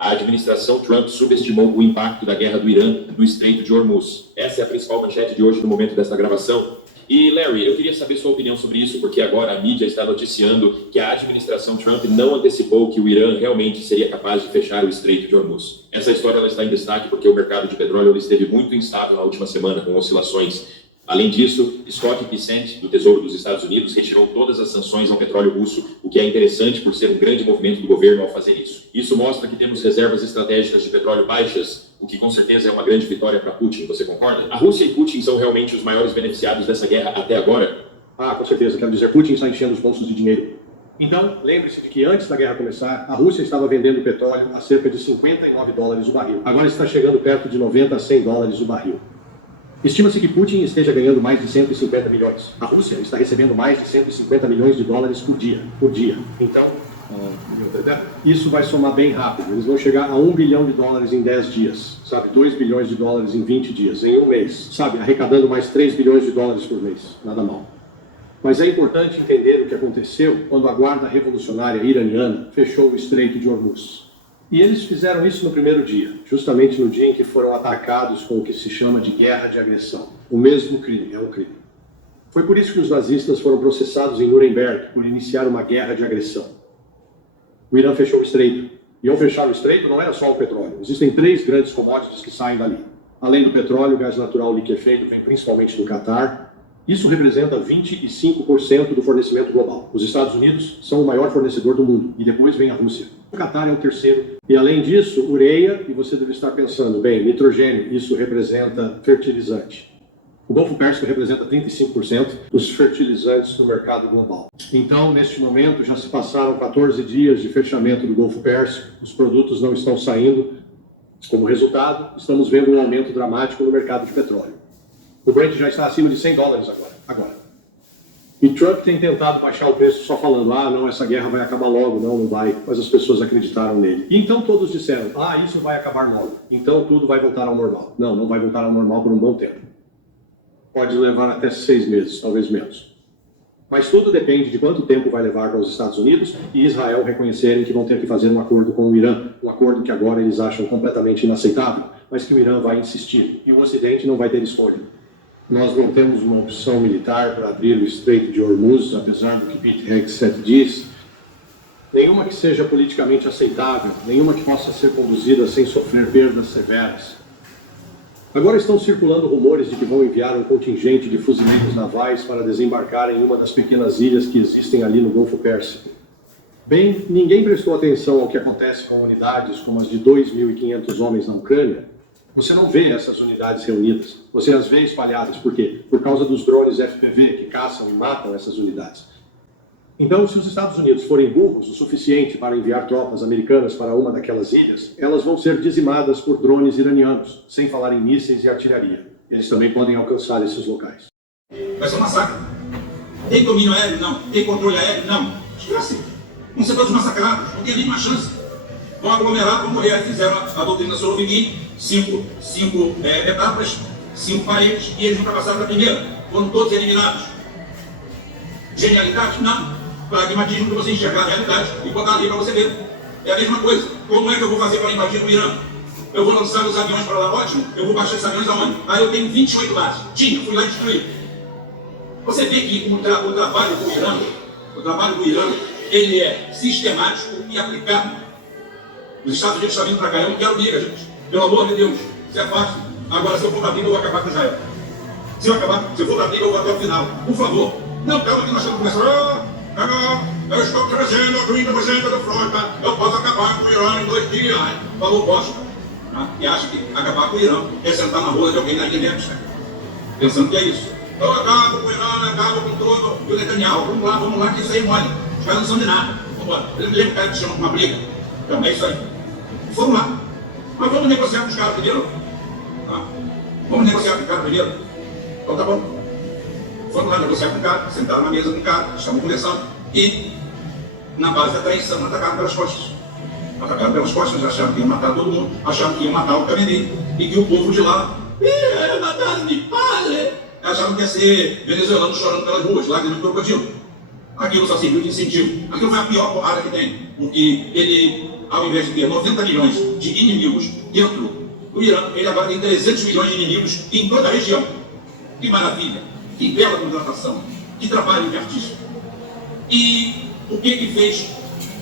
A administração Trump subestimou o impacto da guerra do Irã no Estreito de Hormuz. Essa é a principal manchete de hoje no momento desta gravação. E, Larry, eu queria saber sua opinião sobre isso, porque agora a mídia está noticiando que a administração Trump não antecipou que o Irã realmente seria capaz de fechar o Estreito de Hormuz. Essa história ela está em destaque porque o mercado de petróleo esteve muito instável na última semana, com oscilações. Além disso, Scott Bessent, do Tesouro dos Estados Unidos, retirou todas as sanções ao petróleo russo, o que é interessante por ser um grande movimento do governo ao fazer isso. Isso mostra que temos reservas estratégicas de petróleo baixas, o que com certeza é uma grande vitória para Putin, você concorda? A Rússia e Putin são realmente os maiores beneficiados dessa guerra até agora? Com certeza. Quero dizer, Putin está enchendo os bolsos de dinheiro. Então, lembre-se de que antes da guerra começar, a Rússia estava vendendo petróleo a cerca de $59 o barril. Agora está chegando perto de 90 a 100 dólares o barril. Estima-se que Putin esteja ganhando mais de 150 milhões. A Rússia está recebendo mais de 150 milhões de dólares por dia. Então, isso vai somar bem rápido. Eles vão chegar a $1 bilhão em 10 dias, sabe? $2 bilhões em 20 dias, em um mês, sabe? Arrecadando mais $3 bilhões por mês. Nada mal. Mas é importante entender o que aconteceu quando a Guarda Revolucionária Iraniana fechou o Estreito de Hormuz. E eles fizeram isso no primeiro dia, justamente no dia em que foram atacados com o que se chama de guerra de agressão. O mesmo crime, é um crime. Foi por isso que os nazistas foram processados em Nuremberg por iniciar uma guerra de agressão. O Irã fechou o estreito. E ao fechar o estreito não era só o petróleo. Existem 3 grandes commodities que saem dali. Além do petróleo, o gás natural liquefeito vem principalmente do Catar. Isso representa 25% do fornecimento global. Os Estados Unidos são o maior fornecedor do mundo, e depois vem a Rússia. O Catar é o terceiro. E além disso, ureia, e você deve estar pensando, bem, nitrogênio, isso representa fertilizante. O Golfo Pérsico representa 35% dos fertilizantes no mercado global. Então, neste momento, já se passaram 14 dias de fechamento do Golfo Pérsico, os produtos não estão saindo. Como resultado, estamos vendo um aumento dramático no mercado de petróleo. O Brent já está acima de 100 dólares agora. E Trump tem tentado baixar o preço só falando, não, essa guerra vai acabar logo, não vai. Mas as pessoas acreditaram nele. E então todos disseram, isso vai acabar logo. Então tudo vai voltar ao normal. Não, não vai voltar ao normal por um bom tempo. Pode levar até 6 meses, talvez menos. Mas tudo depende de quanto tempo vai levar para os Estados Unidos e Israel reconhecerem que vão ter que fazer um acordo com o Irã. Um acordo que agora eles acham completamente inaceitável, mas que o Irã vai insistir. E o Ocidente não vai ter escolha. Nós não temos uma opção militar para abrir o Estreito de Hormuz, apesar do que Pete Hegseth diz. Nenhuma que seja politicamente aceitável, nenhuma que possa ser conduzida sem sofrer perdas severas. Agora estão circulando rumores de que vão enviar um contingente de fuzileiros navais para desembarcar em uma das pequenas ilhas que existem ali no Golfo Pérsico. Bem, ninguém prestou atenção ao que acontece com unidades como as de 2.500 homens na Ucrânia. Você não vê essas unidades reunidas. Você as vê espalhadas. Por quê? Por causa dos drones FPV que caçam e matam essas unidades. Então, se os Estados Unidos forem burros o suficiente para enviar tropas americanas para uma daquelas ilhas, elas vão ser dizimadas por drones iranianos, sem falar em mísseis e artilharia. Eles também podem alcançar esses locais. Vai ser um massacre. Tem domínio aéreo? Não. Tem controle aéreo? Não. Esquece. Vão ser todos massacrados. Não tem nenhuma chance. Vão aglomerar, vão morrer. Aí fizeram a doutrina Sorovini, 5 etapas, 5 paredes, e eles nunca passaram da primeira. Foram todos eliminados. Genialidade? Não. Pragmatismo de você enxergar a realidade e botar ali para você ver. É a mesma coisa. Como é que eu vou fazer para invadir o Irã? Eu vou lançar os aviões para lá, ótimo. Eu vou baixar esses aviões aonde? Eu tenho 28 bases. Fui lá e destruí. Você vê que o trabalho do Irã, ele é sistemático e aplicado. Os Estados Unidos estão vindo para cá, eu não quero briga, gente. Pelo amor de Deus, isso é fácil. Agora, se eu for para briga, eu vou acabar com Israel. Se eu for para briga, eu vou até o final. Por favor. Não, calma que nós estamos começando. Eu estou trazendo 30% da frota. Eu posso acabar com o Irã em 2 dias. Falou bosta. E acha que acabar com o Irã é sentar na rola de alguém na ilha dentro, pensando que é isso. Eu acabo com o Irã, acabo com todo o Netanyahu. Vamos lá, que isso aí mole. Os caras não são de nada. Vamos embora. Lembra o cara que chama uma briga? Então é isso aí. Vamos lá. Mas vamos negociar com os caras primeiro? Vamos negociar com o cara primeiro? Então tá bom. Fomos lá negociar com o cara, sentaram na mesa com o cara, estavam conversando e, na base da traição, atacaram pelas costas. Atacaram pelas costas, acharam que iam matar todo mundo, acharam que iam matar o Khamenei e que o povo de lá, mataram de padre! Acharam que ia ser venezuelano chorando pelas ruas, lágrimas de crocodilo. Aquilo só serviu de incentivo. Aquilo foi a pior porrada que tem. Porque ele, ao invés de ter 90 milhões de inimigos dentro do Irã, ele agora tem 300 milhões de inimigos em toda a região. Que maravilha, que bela contratação, que trabalho de artista. E o que fez?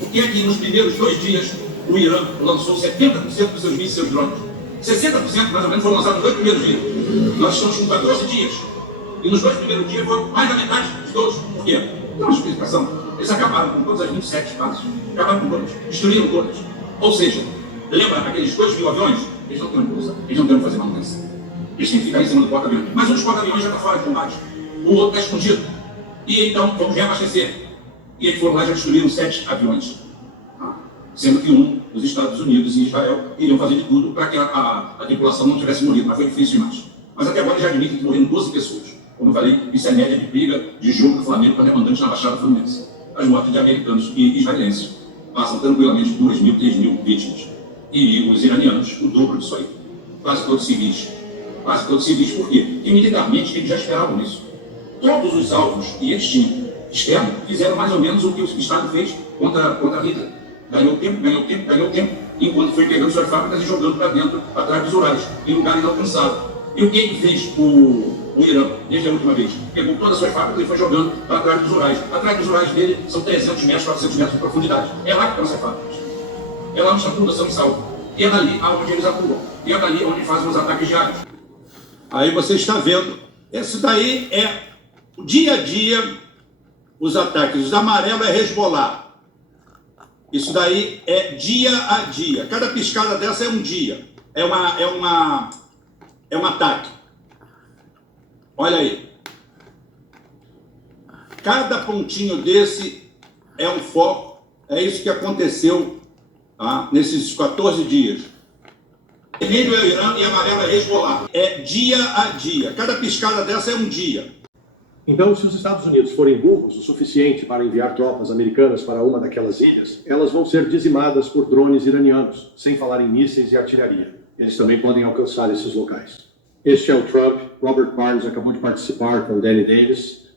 O que é que nos primeiros 2 dias o Irã lançou 70% dos seus mísseis e seus drones? 60% mais ou menos foram lançados nos 2 primeiros dias. Nós estamos com 14 dias. E nos 2 primeiros dias foram mais da metade de todos. Por quê? Tem uma explicação. Eles acabaram com todas as 27 bases. Acabaram com todas. Destruíram todas. Ou seja, lembra aqueles 2 mil aviões? Eles não têm onde pousar. Eles não têm onde fazer manutenção. Eles têm que ficar em cima do porta-aviões. Mas um dos porta-aviões já está fora de combate. O outro está escondido. E então, vamos reabastecer. E eles foram lá e já destruíram 7 aviões. Sendo que um, os Estados Unidos e Israel, iriam fazer de tudo para que a tripulação não tivesse morrido. Mas foi difícil demais. Mas até agora já admitem que morreram 12 pessoas. Como eu falei, isso é média de briga de jogo do Flamengo para demandante na Baixada Fluminense. As mortes de americanos e israelenses passam tranquilamente de 2.000, 3.000 vítimas. E os iranianos, o dobro disso aí. Quase todos civis. Quase todos civis, por quê? Porque militarmente eles já esperavam isso. Todos os alvos, e eles tinham externo, fizeram mais ou menos o que o Estado fez contra Hitler. Ganhou tempo, enquanto foi pegando suas fábricas e jogando para dentro, atrás dos Urais, em lugar inalcançável. E o que fez o Irã, desde a última vez? Pegou todas as suas fábricas e foi jogando para trás dos Urais. Atrás dos Urais dele são 300 metros, 400 metros de profundidade. É lá que estão as fábricas. É lá onde está a produção de sal. E é dali onde eles atuam. E é dali onde fazem os ataques diários. Aí você está vendo. Esse daí é o dia a dia, os ataques. Os amarelos é Hezbollah. Isso daí é dia a dia. Cada piscada dessa é um dia. É um ataque. Olha aí. Cada pontinho desse é um foco. É isso que aconteceu nesses 14 dias. Vermelho é o Irã e amarelo é Hezbollah. É dia a dia. Cada piscada dessa é um dia. Então, se os Estados Unidos forem burros o suficiente para enviar tropas americanas para uma daquelas ilhas, elas vão ser dizimadas por drones iranianos, sem falar em mísseis e artilharia. Eles também podem alcançar esses locais. Este é o Trump. Robert Barnes acabou de participar com Danny Davis.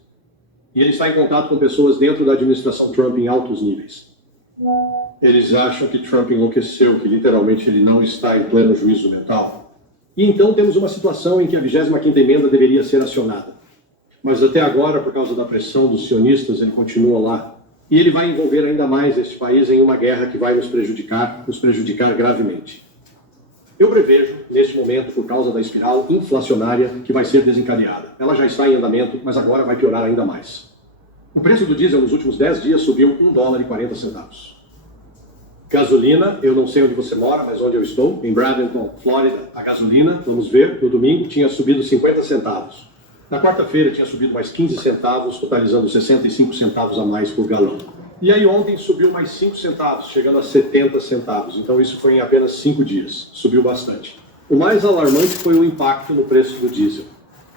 E ele está em contato com pessoas dentro da administração Trump em altos níveis. Eles acham que Trump enlouqueceu, que literalmente ele não está em pleno juízo mental. E então temos uma situação em que a 25ª emenda deveria ser acionada. Mas até agora, por causa da pressão dos sionistas, ele continua lá. E ele vai envolver ainda mais este país em uma guerra que vai nos prejudicar gravemente. Eu prevejo, neste momento, por causa da espiral inflacionária que vai ser desencadeada. Ela já está em andamento, mas agora vai piorar ainda mais. O preço do diesel nos últimos 10 dias subiu $1,40. Gasolina, eu não sei onde você mora, mas onde eu estou, em Bradenton, Flórida, a gasolina, vamos ver, no domingo tinha subido 50 centavos. Na quarta-feira tinha subido mais 15 centavos, totalizando 65 centavos a mais por galão. E aí ontem subiu mais 5 centavos, chegando a 70 centavos. Então isso foi em apenas 5 dias. Subiu bastante. O mais alarmante foi o impacto no preço do diesel.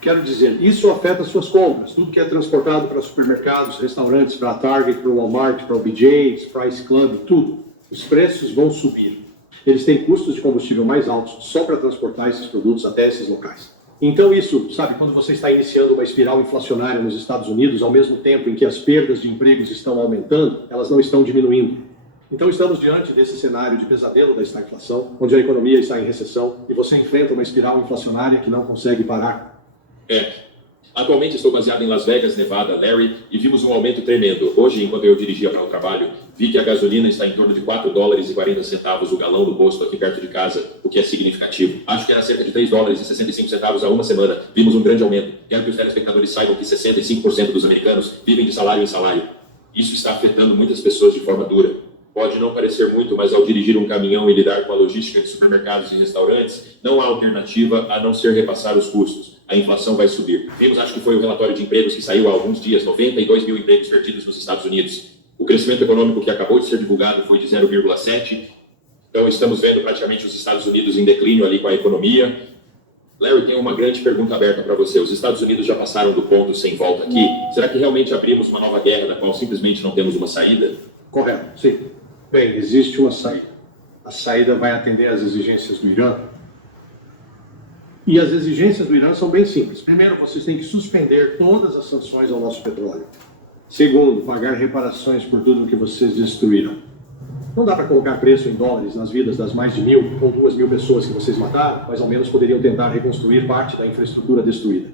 Quero dizer, isso afeta suas compras. Tudo que é transportado para supermercados, restaurantes, para a Target, para o Walmart, para o BJ's, Price Club, tudo. Os preços vão subir. Eles têm custos de combustível mais altos só para transportar esses produtos até esses locais. Então isso, sabe, quando você está iniciando uma espiral inflacionária nos Estados Unidos, ao mesmo tempo em que as perdas de empregos estão aumentando, elas não estão diminuindo. Então estamos diante desse cenário de pesadelo da estagflação, onde a economia está em recessão e você enfrenta uma espiral inflacionária que não consegue parar. Atualmente estou baseado em Las Vegas, Nevada, Larry, e vimos um aumento tremendo. Hoje, enquanto eu dirigia para o trabalho, vi que a gasolina está em torno de $4,40 o galão no posto aqui perto de casa, o que é significativo. Acho que era cerca de $3,65 há uma semana. Vimos um grande aumento. Quero que os telespectadores saibam que 65% dos americanos vivem de salário em salário. Isso está afetando muitas pessoas de forma dura. Pode não parecer muito, mas ao dirigir um caminhão e lidar com a logística de supermercados e restaurantes, não há alternativa a não ser repassar os custos. A inflação vai subir. Vimos, acho que foi o relatório de empregos que saiu há alguns dias, 92 mil empregos perdidos nos Estados Unidos. O crescimento econômico que acabou de ser divulgado foi de 0,7. Então estamos vendo praticamente os Estados Unidos em declínio ali com a economia. Larry, tem uma grande pergunta aberta para você. Os Estados Unidos já passaram do ponto sem volta aqui. Será que realmente abrimos uma nova guerra da qual simplesmente não temos uma saída? Correto, sim. Bem, existe uma saída. A saída vai atender às exigências do Irã. E as exigências do Irã são bem simples. Primeiro, vocês têm que suspender todas as sanções ao nosso petróleo. Segundo, pagar reparações por tudo que vocês destruíram. Não dá para colocar preço em dólares nas vidas das mais de 1.000 ou 2.000 pessoas que vocês mataram, mas ao menos poderiam tentar reconstruir parte da infraestrutura destruída.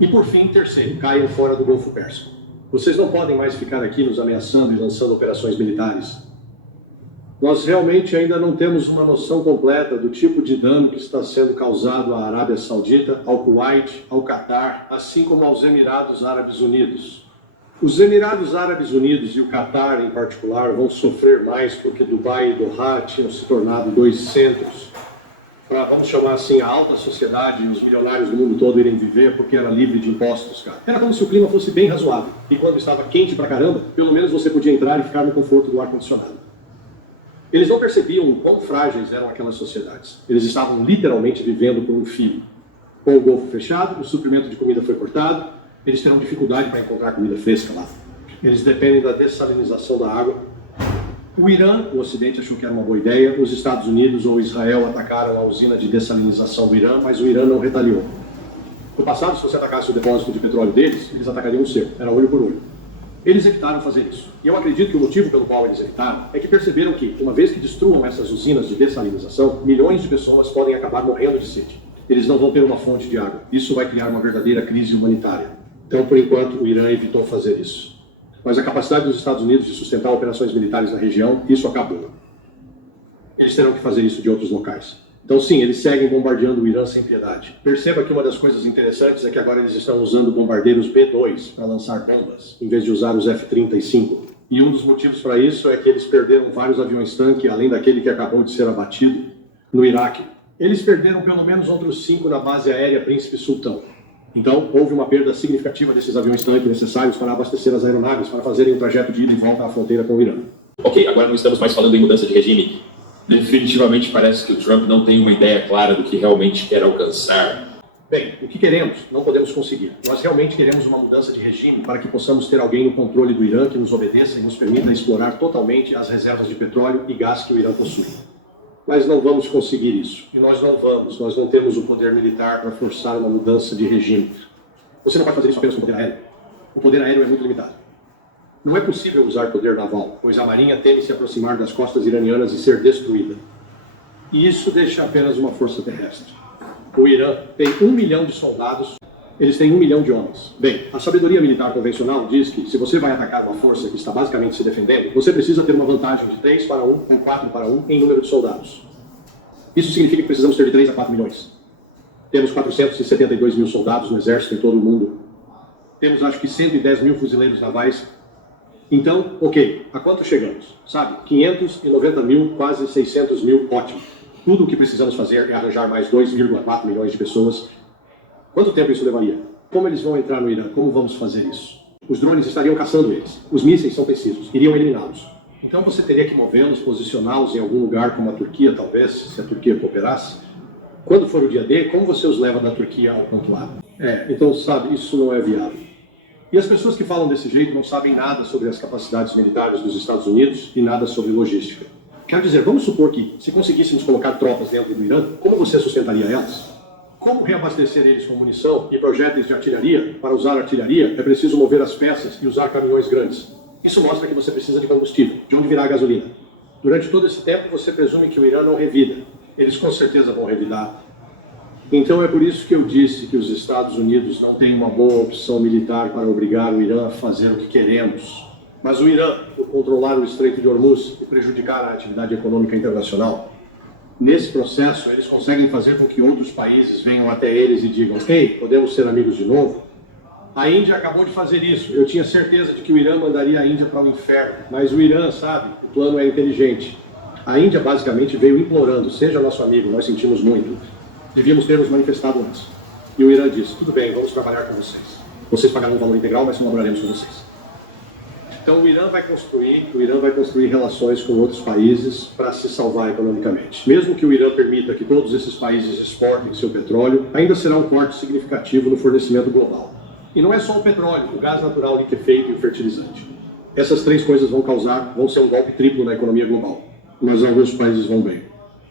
E por fim, terceiro, caiam fora do Golfo Pérsico. Vocês não podem mais ficar aqui nos ameaçando e lançando operações militares. Nós realmente ainda não temos uma noção completa do tipo de dano que está sendo causado à Arábia Saudita, ao Kuwait, ao Catar, assim como aos Emirados Árabes Unidos. Os Emirados Árabes Unidos e o Catar, em particular, vão sofrer mais porque Dubai e Doha tinham se tornado dois centros para, vamos chamar assim, a alta sociedade e os milionários do mundo todo irem viver porque era livre de impostos, cara. Era como se o clima fosse bem razoável. E quando estava quente pra caramba, pelo menos você podia entrar e ficar no conforto do ar-condicionado. Eles não percebiam o quão frágeis eram aquelas sociedades. Eles estavam literalmente vivendo por um fio. Com o Golfo fechado, o suprimento de comida foi cortado, eles terão dificuldade para encontrar comida fresca lá. Eles dependem da dessalinização da água. O Irã, o Ocidente achou que era uma boa ideia, os Estados Unidos ou Israel atacaram a usina de dessalinização do Irã, mas o Irã não retaliou. No passado, se você atacasse o depósito de petróleo deles, eles atacariam o seu, era olho por olho. Eles evitaram fazer isso. E eu acredito que o motivo pelo qual eles evitaram é que perceberam que, uma vez que destruam essas usinas de dessalinização, milhões de pessoas podem acabar morrendo de sede. Eles não vão ter uma fonte de água. Isso vai criar uma verdadeira crise humanitária. Então, por enquanto, o Irã evitou fazer isso. Mas a capacidade dos Estados Unidos de sustentar operações militares na região, isso acabou. Eles terão que fazer isso de outros locais. Então, sim, eles seguem bombardeando o Irã sem piedade. Perceba que uma das coisas interessantes é que agora eles estão usando bombardeiros B-2 para lançar bombas, em vez de usar os F-35. E um dos motivos para isso é que eles perderam vários aviões-tanque, além daquele que acabou de ser abatido, no Iraque. Eles perderam pelo menos outros 5 na base aérea Príncipe Sultão. Então, houve uma perda significativa desses aviões-tanque necessários para abastecer as aeronaves para fazerem o trajeto de ida e volta à fronteira com o Irã. Ok, agora não estamos mais falando em mudança de regime. Definitivamente parece que o Trump não tem uma ideia clara do que realmente quer alcançar. Bem, o que queremos, não podemos conseguir. Nós realmente queremos uma mudança de regime para que possamos ter alguém no controle do Irã que nos obedeça e nos permita explorar totalmente as reservas de petróleo e gás que o Irã possui. Mas não vamos conseguir isso. E nós não temos o poder militar para forçar uma mudança de regime. Você não vai fazer isso apenas com poder aéreo. O poder aéreo é muito limitado. Não é possível usar poder naval, pois a marinha teme se aproximar das costas iranianas e ser destruída. E isso deixa apenas uma força terrestre. O Irã tem 1 milhão de soldados, eles têm 1 milhão de homens. Bem, a sabedoria militar convencional diz que se você vai atacar uma força que está basicamente se defendendo, você precisa ter uma vantagem de 3 para 1 ou 4 para 1 em número de soldados. Isso significa que precisamos ter de 3 a 4 milhões. Temos 472 mil soldados no exército em todo o mundo. Temos, acho que, 110 mil fuzileiros navais. Então, ok, a quanto chegamos? Sabe, 590 mil, quase 600 mil, ótimo. Tudo o que precisamos fazer é arranjar mais 2,4 milhões de pessoas. Quanto tempo isso levaria? Como eles vão entrar no Irã? Como vamos fazer isso? Os drones estariam caçando eles. Os mísseis são precisos. Iriam eliminá-los. Então você teria que movê-los, posicioná-los em algum lugar como a Turquia, talvez, se a Turquia cooperasse. Quando for o dia D, como você os leva da Turquia ao ponto A? Então, sabe, isso não é viável. E as pessoas que falam desse jeito não sabem nada sobre as capacidades militares dos Estados Unidos e nada sobre logística. Quero dizer, vamos supor que, se conseguíssemos colocar tropas dentro do Irã, como você sustentaria elas? Como reabastecer eles com munição e projéteis de artilharia? Para usar artilharia, é preciso mover as peças e usar caminhões grandes. Isso mostra que você precisa de combustível. De onde virá a gasolina? Durante todo esse tempo, você presume que o Irã não revida. Eles com certeza vão revidar. Então é por isso que eu disse que os Estados Unidos não têm uma boa opção militar para obrigar o Irã a fazer o que queremos. Mas o Irã, por controlar o Estreito de Hormuz e prejudicar a atividade econômica internacional, nesse processo, eles conseguem fazer com que outros países venham até eles e digam: ei, podemos ser amigos de novo? A Índia acabou de fazer isso. Eu tinha certeza de que o Irã mandaria a Índia para o inferno. Mas o Irã, sabe, o plano é inteligente. A Índia basicamente veio implorando: seja nosso amigo, nós sentimos muito. Devíamos ter nos manifestado antes. E o Irã disse: tudo bem, vamos trabalhar com vocês. Vocês pagarão o valor integral, mas colaboraremos com vocês. Então o Irã vai construir relações com outros países para se salvar economicamente. Mesmo que o Irã permita que todos esses países exportem seu petróleo, ainda será um corte significativo no fornecimento global. E não é só o petróleo, o gás natural liquefeito e o fertilizante. Essas três coisas vão ser um golpe triplo na economia global. Mas alguns países vão bem.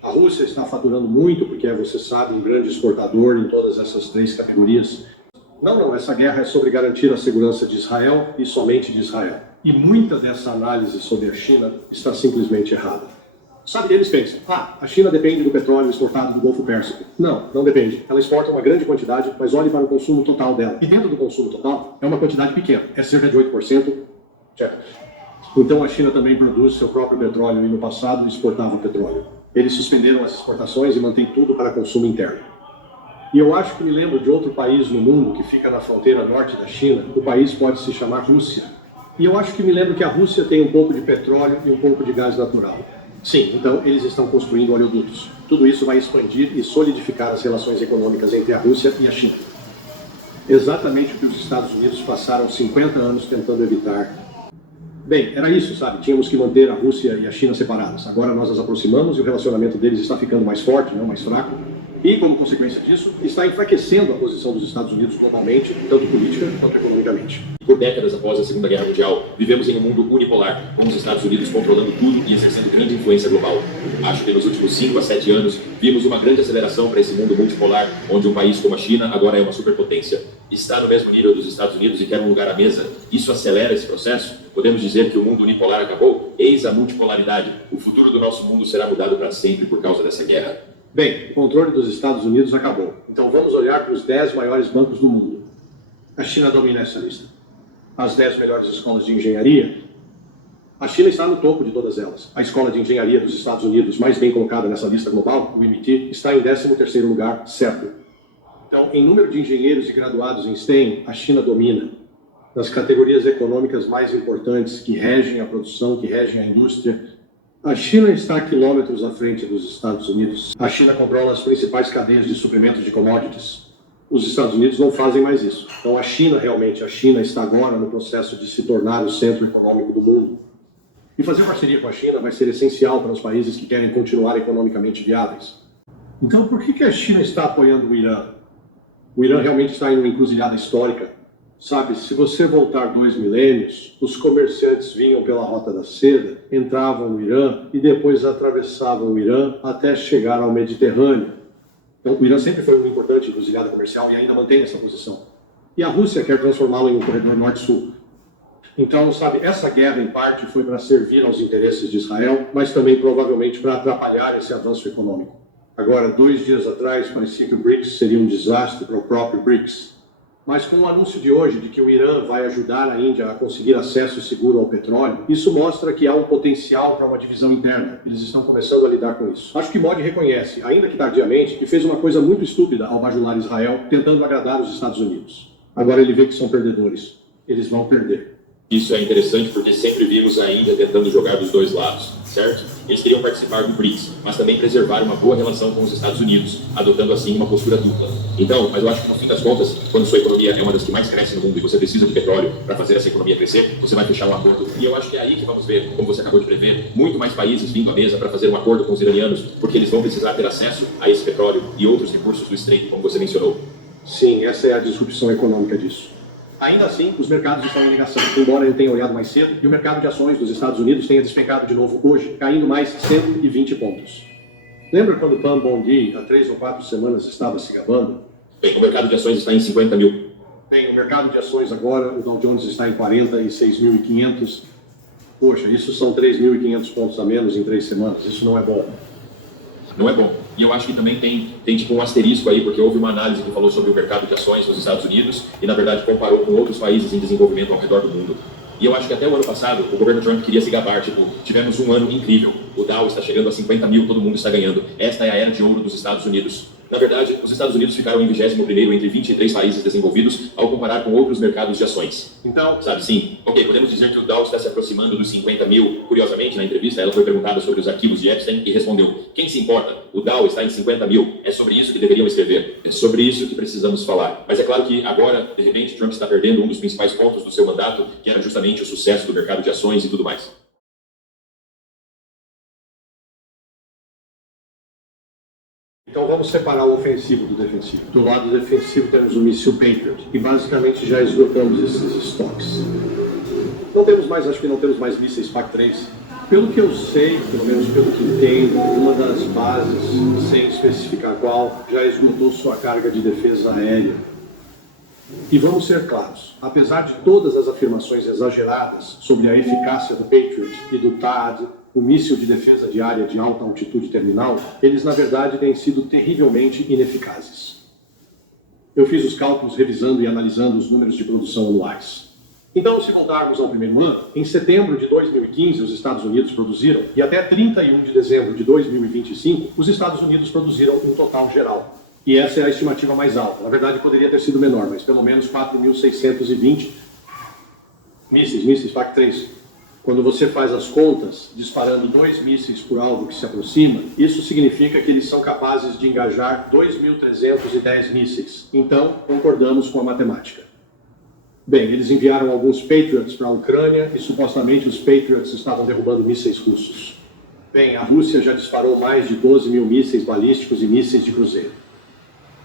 A Rússia está faturando muito porque, você sabe, um grande exportador em todas essas três categorias. Não, essa guerra é sobre garantir a segurança de Israel e somente de Israel. E muita dessa análise sobre a China está simplesmente errada. Sabe, eles pensam, a China depende do petróleo exportado do Golfo Pérsico. Não depende. Ela exporta uma grande quantidade, mas olhe para o consumo total dela. E dentro do consumo total, é uma quantidade pequena, é cerca de 8%. Então a China também produz seu próprio petróleo e no passado exportava petróleo. Eles suspenderam as exportações e mantêm tudo para consumo interno. E eu acho que me lembro de outro país no mundo que fica na fronteira norte da China. O país pode se chamar Rússia. E eu acho que me lembro que a Rússia tem um pouco de petróleo e um pouco de gás natural. Sim, então eles estão construindo oleodutos. Tudo isso vai expandir e solidificar as relações econômicas entre a Rússia e a China. Exatamente o que os Estados Unidos passaram 50 anos tentando evitar. Bem, era isso, sabe? Tínhamos que manter a Rússia e a China separadas. Agora nós as aproximamos e o relacionamento deles está ficando mais forte, não mais fraco. E, como consequência disso, está enfraquecendo a posição dos Estados Unidos globalmente, tanto política quanto economicamente. Por décadas após a Segunda Guerra Mundial, vivemos em um mundo unipolar, com os Estados Unidos controlando tudo e exercendo grande influência global. Acho que nos últimos 5 a 7 anos, vimos uma grande aceleração para esse mundo multipolar, onde um país como a China agora é uma superpotência. Está no mesmo nível dos Estados Unidos e quer um lugar à mesa. Isso acelera esse processo? Podemos dizer que o mundo unipolar acabou? Eis a multipolaridade. O futuro do nosso mundo será mudado para sempre por causa dessa guerra. Bem, o controle dos Estados Unidos acabou. Então vamos olhar para os 10 maiores bancos do mundo. A China domina essa lista. As 10 melhores escolas de engenharia. A China está no topo de todas elas. A escola de engenharia dos Estados Unidos, mais bem colocada nessa lista global, o MIT, está em 13º lugar, certo. Então, em número de engenheiros e graduados em STEM, a China domina. Nas categorias econômicas mais importantes que regem a produção, que regem a indústria, a China está a quilômetros à frente dos Estados Unidos. A China controla as principais cadeias de suprimento de commodities. Os Estados Unidos não fazem mais isso. Então a China está agora no processo de se tornar o centro econômico do mundo. E fazer parceria com a China vai ser essencial para os países que querem continuar economicamente viáveis. Então por que a China está apoiando o Irã? O Irã realmente está em uma encruzilhada histórica. Sabe, se você voltar 2 milênios, os comerciantes vinham pela Rota da Seda, entravam no Irã e depois atravessavam o Irã até chegar ao Mediterrâneo. Então, o Irã sempre foi uma importante encruzilhada comercial e ainda mantém essa posição. E a Rússia quer transformá-lo em um corredor norte-sul. Então, sabe, essa guerra, em parte, foi para servir aos interesses de Israel, mas também provavelmente para atrapalhar esse avanço econômico. Agora, 2 dias atrás, parecia que o BRICS seria um desastre para o próprio BRICS. Mas com o anúncio de hoje de que o Irã vai ajudar a Índia a conseguir acesso seguro ao petróleo, isso mostra que há um potencial para uma divisão interna. Eles estão começando a lidar com isso. Acho que Modi reconhece, ainda que tardiamente, que fez uma coisa muito estúpida ao bajular Israel, tentando agradar os Estados Unidos. Agora ele vê que são perdedores. Eles vão perder. Isso é interessante porque sempre vimos a Índia tentando jogar dos dois lados, certo? Eles queriam participar do BRICS, mas também preservar uma boa relação com os Estados Unidos, adotando assim uma postura dupla. Então, mas eu acho que no fim das contas, quando sua economia é uma das que mais cresce no mundo e você precisa de petróleo para fazer essa economia crescer, você vai fechar um acordo. E eu acho que é aí que vamos ver, como você acabou de prever, muito mais países vindo à mesa para fazer um acordo com os iranianos, porque eles vão precisar ter acesso a esse petróleo e outros recursos do estreito, como você mencionou. Sim, essa é a disrupção econômica disso. Ainda assim, os mercados estão em negação, embora ele tenha olhado mais cedo, e o mercado de ações dos Estados Unidos tenha despencado de novo hoje, caindo mais 120 pontos. Lembra quando Pam Bondi, há 3 ou 4 semanas, estava se gabando? Bem, o mercado de ações está em 50 mil. Bem, o mercado de ações agora, o Dow Jones está em 46.500. Poxa, isso são 3.500 pontos a menos em 3 semanas, isso não é bom. Não é bom. E eu acho que também tem tipo um asterisco aí, porque houve uma análise que falou sobre o mercado de ações nos Estados Unidos e, na verdade, comparou com outros países em desenvolvimento ao redor do mundo. E eu acho que até o ano passado, o governo Trump queria se gabar, tipo, tivemos um ano incrível, o Dow está chegando a 50 mil, todo mundo está ganhando. Esta é a era de ouro dos Estados Unidos. Na verdade, os Estados Unidos ficaram em 21º entre 23 países desenvolvidos ao comparar com outros mercados de ações. Então, sabe, sim, ok, podemos dizer que o Dow está se aproximando dos 50 mil. Curiosamente, na entrevista, ela foi perguntada sobre os arquivos de Epstein e respondeu: quem se importa? O Dow está em 50 mil. É sobre isso que deveriam escrever. É sobre isso que precisamos falar. Mas é claro que agora, de repente, Trump está perdendo um dos principais pontos do seu mandato, que era justamente o sucesso do mercado de ações e tudo mais. Então vamos separar o ofensivo do defensivo. Do lado defensivo temos o míssil Patriot, e basicamente já esgotamos esses estoques. Acho que não temos mais mísseis PAC-3. Pelo que eu sei, pelo menos pelo que entendo, uma das bases, sem especificar qual, já esgotou sua carga de defesa aérea. E vamos ser claros, apesar de todas as afirmações exageradas sobre a eficácia do Patriot e do THAAD, o míssil de defesa de área de alta altitude terminal, eles na verdade têm sido terrivelmente ineficazes. Eu fiz os cálculos revisando e analisando os números de produção anuais. Então, se voltarmos ao primeiro ano, em setembro de 2015 os Estados Unidos produziram, e até 31 de dezembro de 2025, os Estados Unidos produziram um total geral. E essa é a estimativa mais alta. Na verdade, poderia ter sido menor, mas pelo menos 4.620 mísseis PAC-3. Quando você faz as contas, disparando 2 mísseis por alvo que se aproxima, isso significa que eles são capazes de engajar 2.310 mísseis. Então, concordamos com a matemática. Bem, eles enviaram alguns Patriots para a Ucrânia e supostamente os Patriots estavam derrubando mísseis russos. Bem, a Rússia já disparou mais de 12 mil mísseis balísticos e mísseis de cruzeiro.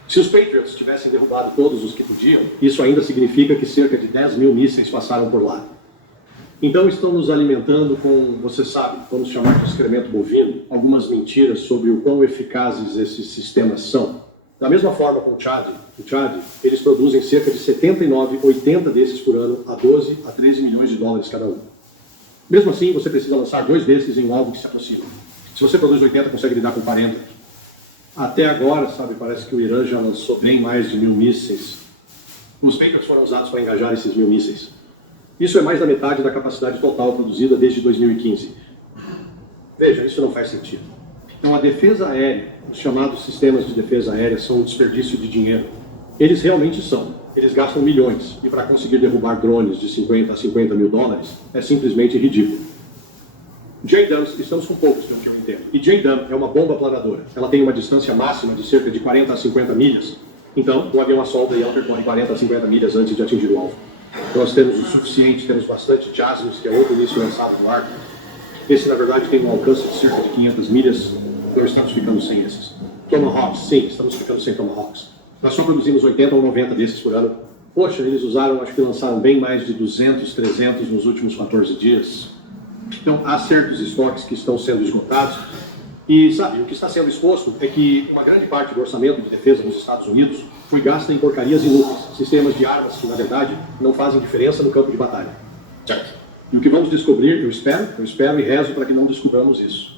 Se os Patriots tivessem derrubado todos os que podiam, isso ainda significa que cerca de 10 mil mísseis passaram por lá. Então estão nos alimentando com, você sabe, vamos chamar de excremento bovino, algumas mentiras sobre o quão eficazes esses sistemas são. Da mesma forma com o Tchad, eles produzem cerca de 79, 80 desses por ano a 12 a 13 milhões de dólares cada um. Mesmo assim, você precisa lançar 2 desses em um alvo que se aproxima. Se você produz 80, consegue lidar com 40. Até agora, sabe, parece que o Irã já lançou bem mais de 1.000 mísseis. Os Patriots foram usados para engajar esses 1.000 mísseis. Isso é mais da metade da capacidade total produzida desde 2015. Veja, isso não faz sentido. Então, a defesa aérea, os chamados sistemas de defesa aérea, são um desperdício de dinheiro. Eles realmente são. Eles gastam milhões. E para conseguir derrubar drones de 50 a 50 mil dólares, é simplesmente ridículo. JDAMs, estamos com poucos, pelo que eu entendo. E JDAM é uma bomba planadora. Ela tem uma distância máxima de cerca de 40 a 50 milhas. Então, um avião assolta e ela percorre 40 a 50 milhas antes de atingir o alvo. Nós temos o suficiente, temos bastante JASMs, que é outro míssil lançado no ar. Esse, na verdade, tem um alcance de cerca de 500 milhas. Não estamos ficando sem esses. Tomahawks, sim, estamos ficando sem Tomahawks. Nós só produzimos 80 ou 90 desses por ano. Poxa, eles usaram, acho que lançaram bem mais de 200, 300 nos últimos 14 dias. Então, há certos estoques que estão sendo esgotados. E, sabe, o que está sendo exposto é que uma grande parte do orçamento de defesa dos Estados Unidos foi gasta em porcarias inúteis, sistemas de armas que, na verdade, não fazem diferença no campo de batalha. E o que vamos descobrir, eu espero e rezo para que não descobramos isso.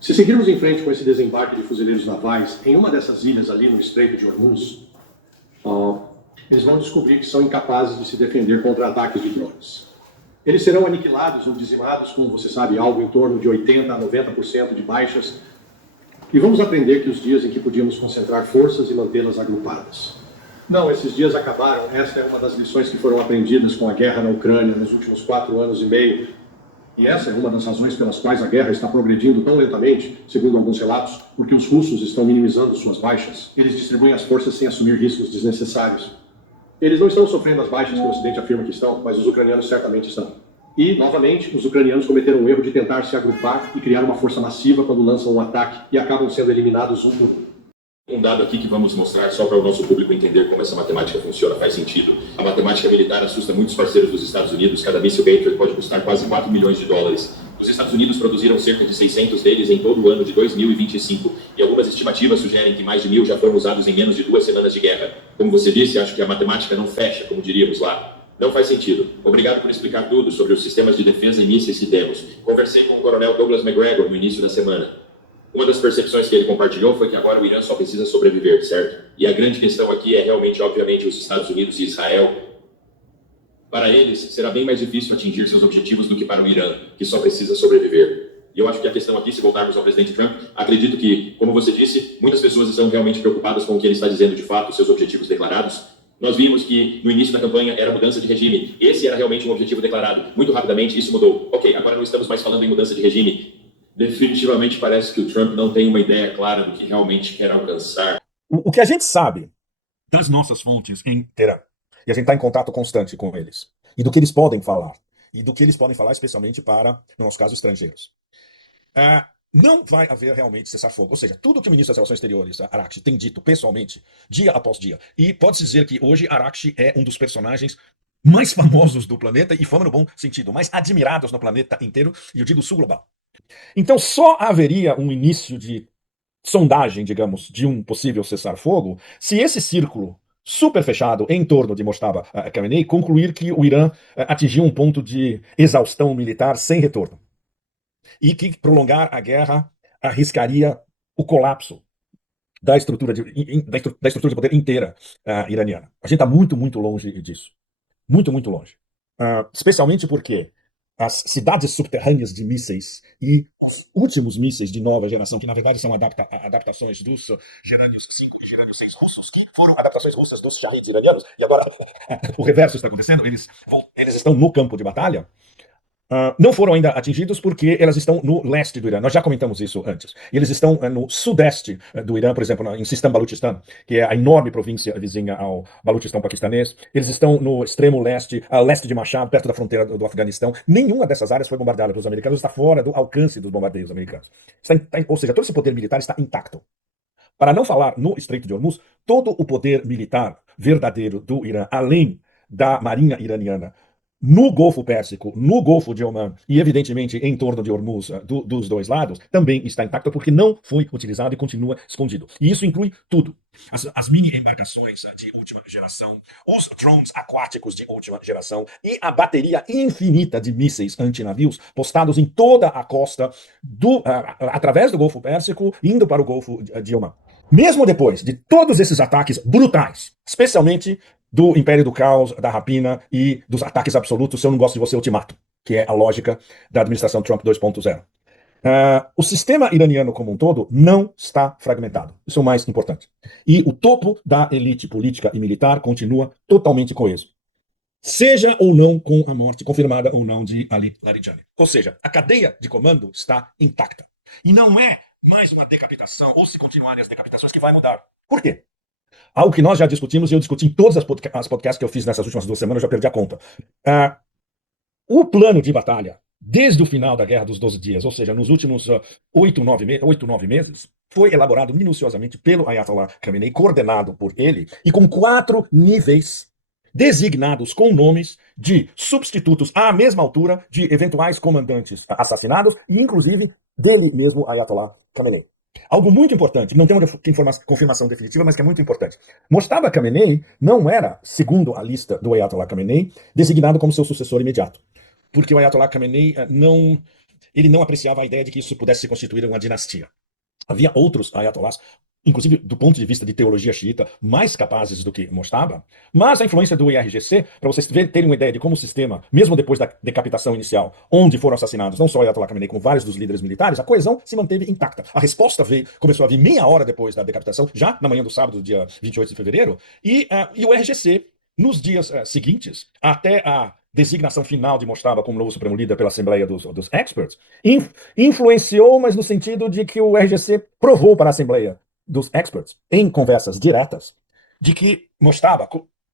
Se seguirmos em frente com esse desembarque de fuzileiros navais em uma dessas ilhas ali no Estreito de Hormuz, eles vão descobrir que são incapazes de se defender contra ataques de drones. Eles serão aniquilados ou dizimados com, você sabe, algo em torno de 80% a 90% de baixas. E vamos aprender que os dias em que podíamos concentrar forças e mantê-las agrupadas. Não, esses dias acabaram. Esta é uma das lições que foram aprendidas com a guerra na Ucrânia nos últimos 4 anos e meio. E essa é uma das razões pelas quais a guerra está progredindo tão lentamente, segundo alguns relatos, porque os russos estão minimizando suas baixas. Eles distribuem as forças sem assumir riscos desnecessários. Eles não estão sofrendo as baixas que o Ocidente afirma que estão, mas os ucranianos certamente estão. E, novamente, os ucranianos cometeram o erro de tentar se agrupar e criar uma força massiva quando lançam um ataque e acabam sendo eliminados um por um. Um dado aqui que vamos mostrar só para o nosso público entender como essa matemática funciona, faz sentido. A matemática militar assusta muitos parceiros dos Estados Unidos. Cada míssil Patriot pode custar quase 4 milhões de dólares. Os Estados Unidos produziram cerca de 600 deles em todo o ano de 2025. E algumas estimativas sugerem que mais de 1.000 já foram usados em menos de 2 semanas de guerra. Como você disse, acho que a matemática não fecha, como diríamos lá. Não faz sentido. Obrigado por explicar tudo sobre os sistemas de defesa e mísseis que temos. Conversei com o coronel Douglas McGregor no início da semana. Uma das percepções que ele compartilhou foi que agora o Irã só precisa sobreviver, certo? E a grande questão aqui é realmente, obviamente, os Estados Unidos e Israel. Para eles, será bem mais difícil atingir seus objetivos do que para o Irã, que só precisa sobreviver. E eu acho que a questão aqui, se voltarmos ao presidente Trump, acredito que, como você disse, muitas pessoas estão realmente preocupadas com o que ele está dizendo de fato, seus objetivos declarados. Nós vimos que no início da campanha era mudança de regime. Esse era realmente um objetivo declarado. Muito rapidamente isso mudou. Ok, agora não estamos mais falando em mudança de regime. Definitivamente parece que o Trump não tem uma ideia clara do que realmente quer alcançar. O que a gente sabe das nossas fontes em Teherã, e a gente está em contato constante com eles, e do que eles podem falar, e do que eles podem falar especialmente para, no nosso caso, estrangeiros. Não vai haver realmente cessar-fogo. Ou seja, tudo que o ministro das Relações Exteriores, Arakshi, tem dito pessoalmente, dia após dia, e pode-se dizer que hoje Arakshi é um dos personagens mais famosos do planeta, e fama no bom sentido, mais admirados no planeta inteiro, e eu digo sul global. Então só haveria um início de sondagem, digamos, de um possível cessar-fogo, se esse círculo super fechado em torno de Mojtaba Khamenei concluir que o Irã atingiu um ponto de exaustão militar sem retorno e que prolongar a guerra arriscaria o colapso da estrutura da estrutura de poder inteira iraniana. A gente está muito, muito longe disso. Muito, muito longe. Especialmente porque as cidades subterrâneas de mísseis e os últimos mísseis de nova geração, que na verdade são adaptações dos Gerânios 5 e Gerânios 6 russos, que foram adaptações russas dos Shahids iranianos, e agora o reverso está acontecendo, eles estão no campo de batalha. Não foram ainda atingidos porque elas estão no leste do Irã. Nós já comentamos isso antes. E eles estão no sudeste do Irã, por exemplo, em Sistan Baluchistan, que é a enorme província vizinha ao Baluchistão paquistanês. Eles estão no extremo leste, a leste de Mashhad, perto da fronteira do Afeganistão. Nenhuma dessas áreas foi bombardeada pelos americanos, está fora do alcance dos bombardeios americanos. Ou seja, todo esse poder militar está intacto. Para não falar no Estreito de Hormuz, todo o poder militar verdadeiro do Irã, além da marinha iraniana, no Golfo Pérsico, no Golfo de Omã e, evidentemente, em torno de Hormuz, dos dois lados, também está intacto porque não foi utilizado e continua escondido. E isso inclui tudo. As mini-embarcações de última geração, os drones aquáticos de última geração e a bateria infinita de mísseis antinavios postados em toda a costa, através do Golfo Pérsico, indo para o Golfo de Omã. Mesmo depois de todos esses ataques brutais, especialmente do Império do Caos, da rapina e dos ataques absolutos, se eu não gosto de você, eu te mato, que é a lógica da administração Trump 2.0. O sistema iraniano como um todo não está fragmentado. Isso é o mais importante. E o topo da elite política e militar continua totalmente coeso. Seja ou não com a morte confirmada ou não de Ali Larijani. Ou seja, a cadeia de comando está intacta. E não é mais uma decapitação, ou se continuarem as decapitações, que vai mudar. Por quê? Algo que nós já discutimos, e eu discuti em todas as podcasts que eu fiz nessas últimas 2 semanas, eu já perdi a conta. O plano de batalha, desde o final da Guerra dos 12 Dias, ou seja, nos últimos 8, 9 meses, foi elaborado minuciosamente pelo Ayatollah Khamenei, coordenado por ele, e com 4 níveis designados com nomes de substitutos à mesma altura de eventuais comandantes assassinados, e inclusive dele mesmo, Ayatollah Khamenei. Algo muito importante, não tem uma confirmação definitiva, mas que é muito importante. Mojtaba Khamenei não era, segundo a lista do Ayatollah Khamenei, designado como seu sucessor imediato. Porque o Ayatollah Khamenei não apreciava a ideia de que isso pudesse se constituir uma dinastia. Havia outros ayatollahs, inclusive do ponto de vista de teologia xiita, mais capazes do que Mojtaba, mas a influência do IRGC, para vocês terem uma ideia de como o sistema, mesmo depois da decapitação inicial, onde foram assassinados não só o Ayatollah Khamenei, como vários dos líderes militares, a coesão se manteve intacta. A resposta começou a vir meia hora depois da decapitação, já na manhã do sábado, dia 28 de fevereiro, e o IRGC, nos dias seguintes, até a designação final de Mojtaba como novo Supremo Líder pela Assembleia dos Experts, influenciou, mas no sentido de que o RGC provou para a Assembleia dos Experts, em conversas diretas, de que Mojtaba,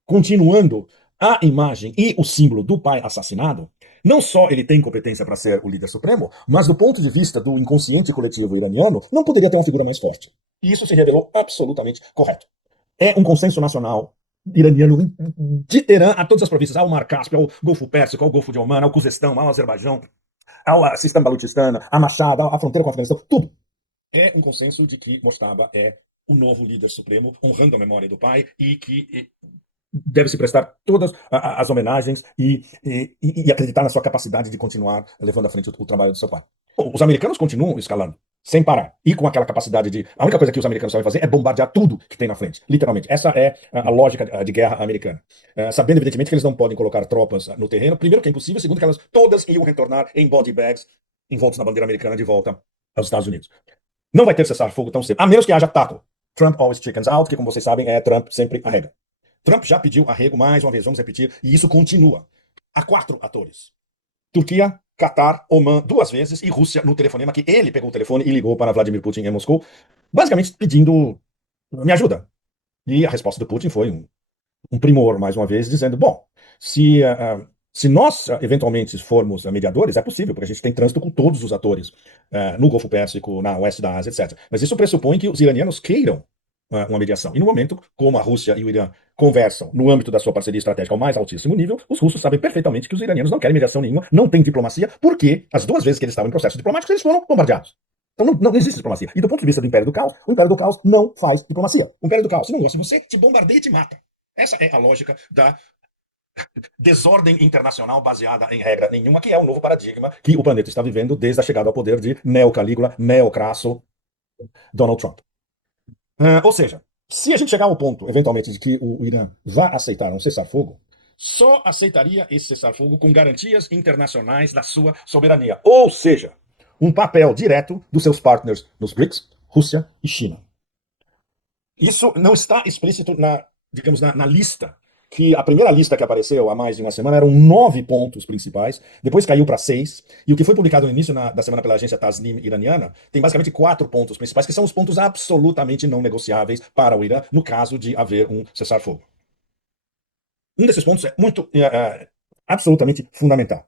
continuando a imagem e o símbolo do pai assassinado, não só ele tem competência para ser o líder supremo, mas do ponto de vista do inconsciente coletivo iraniano, não poderia ter uma figura mais forte. E isso se revelou absolutamente correto. É um consenso nacional iraniano de Teherã a todas as províncias, ao Mar Cáspio, ao Golfo Pérsico, ao Golfo de Omã, ao Khuzestão, ao Azerbaijão, ao Sistan Baluchistan, a Mashhad, à fronteira com o Afeganistão, tudo. É um consenso de que Mojtaba é o novo líder supremo, honrando a memória do pai e que deve se prestar todas as homenagens e acreditar na sua capacidade de continuar levando à frente o trabalho do seu pai. Bom, os americanos continuam escalando, sem parar, e com aquela capacidade de... A única coisa que os americanos sabem fazer é bombardear tudo que tem na frente, literalmente. Essa é a lógica de guerra americana. Sabendo, evidentemente, que eles não podem colocar tropas no terreno, primeiro que é impossível, segundo que elas todas iam retornar em body bags, envoltos na bandeira americana, de volta aos Estados Unidos. Não vai ter cessar-fogo tão cedo, a menos que haja taco. Trump always chickens out, que, como vocês sabem, Trump sempre arrega. Trump já pediu arrego mais uma vez, vamos repetir, e isso continua. Há 4 atores. Turquia, Catar, Omã 2 vezes e Rússia no telefonema, que ele pegou o telefone e ligou para Vladimir Putin em Moscou, basicamente pedindo me ajuda. E a resposta do Putin foi um primor, mais uma vez, dizendo, bom, se nós eventualmente formos mediadores, é possível, porque a gente tem trânsito com todos os atores no Golfo Pérsico, na Oeste da Ásia, etc. Mas isso pressupõe que os iranianos queiram uma mediação. E no momento, como a Rússia e o Irã conversam no âmbito da sua parceria estratégica ao mais altíssimo nível, os russos sabem perfeitamente que os iranianos não querem mediação nenhuma, não tem diplomacia, porque as 2 vezes que eles estavam em processo diplomático, eles foram bombardeados. Então não existe diplomacia. E do ponto de vista do Império do Caos, o Império do Caos não faz diplomacia. O Império do Caos, se não gosta de você, te bombardeia e te mata. Essa é a lógica da desordem internacional baseada em regra nenhuma, que é o novo paradigma que o planeta está vivendo desde a chegada ao poder de Neo-Calígula, Neo-Crasso, Donald Trump. Ou seja, se a gente chegar ao ponto, eventualmente, de que o Irã vá aceitar um cessar-fogo, só aceitaria esse cessar-fogo com garantias internacionais da sua soberania. Ou seja, um papel direto dos seus partners nos BRICS, Rússia e China. Isso não está explícito digamos, na lista, que a primeira lista que apareceu há mais de uma semana eram 9 pontos principais, depois caiu para 6, e o que foi publicado no início da semana pela agência Tasnim iraniana tem basicamente 4 pontos principais, que são os pontos absolutamente não negociáveis para o Irã, no caso de haver um cessar-fogo. Um desses pontos é absolutamente fundamental.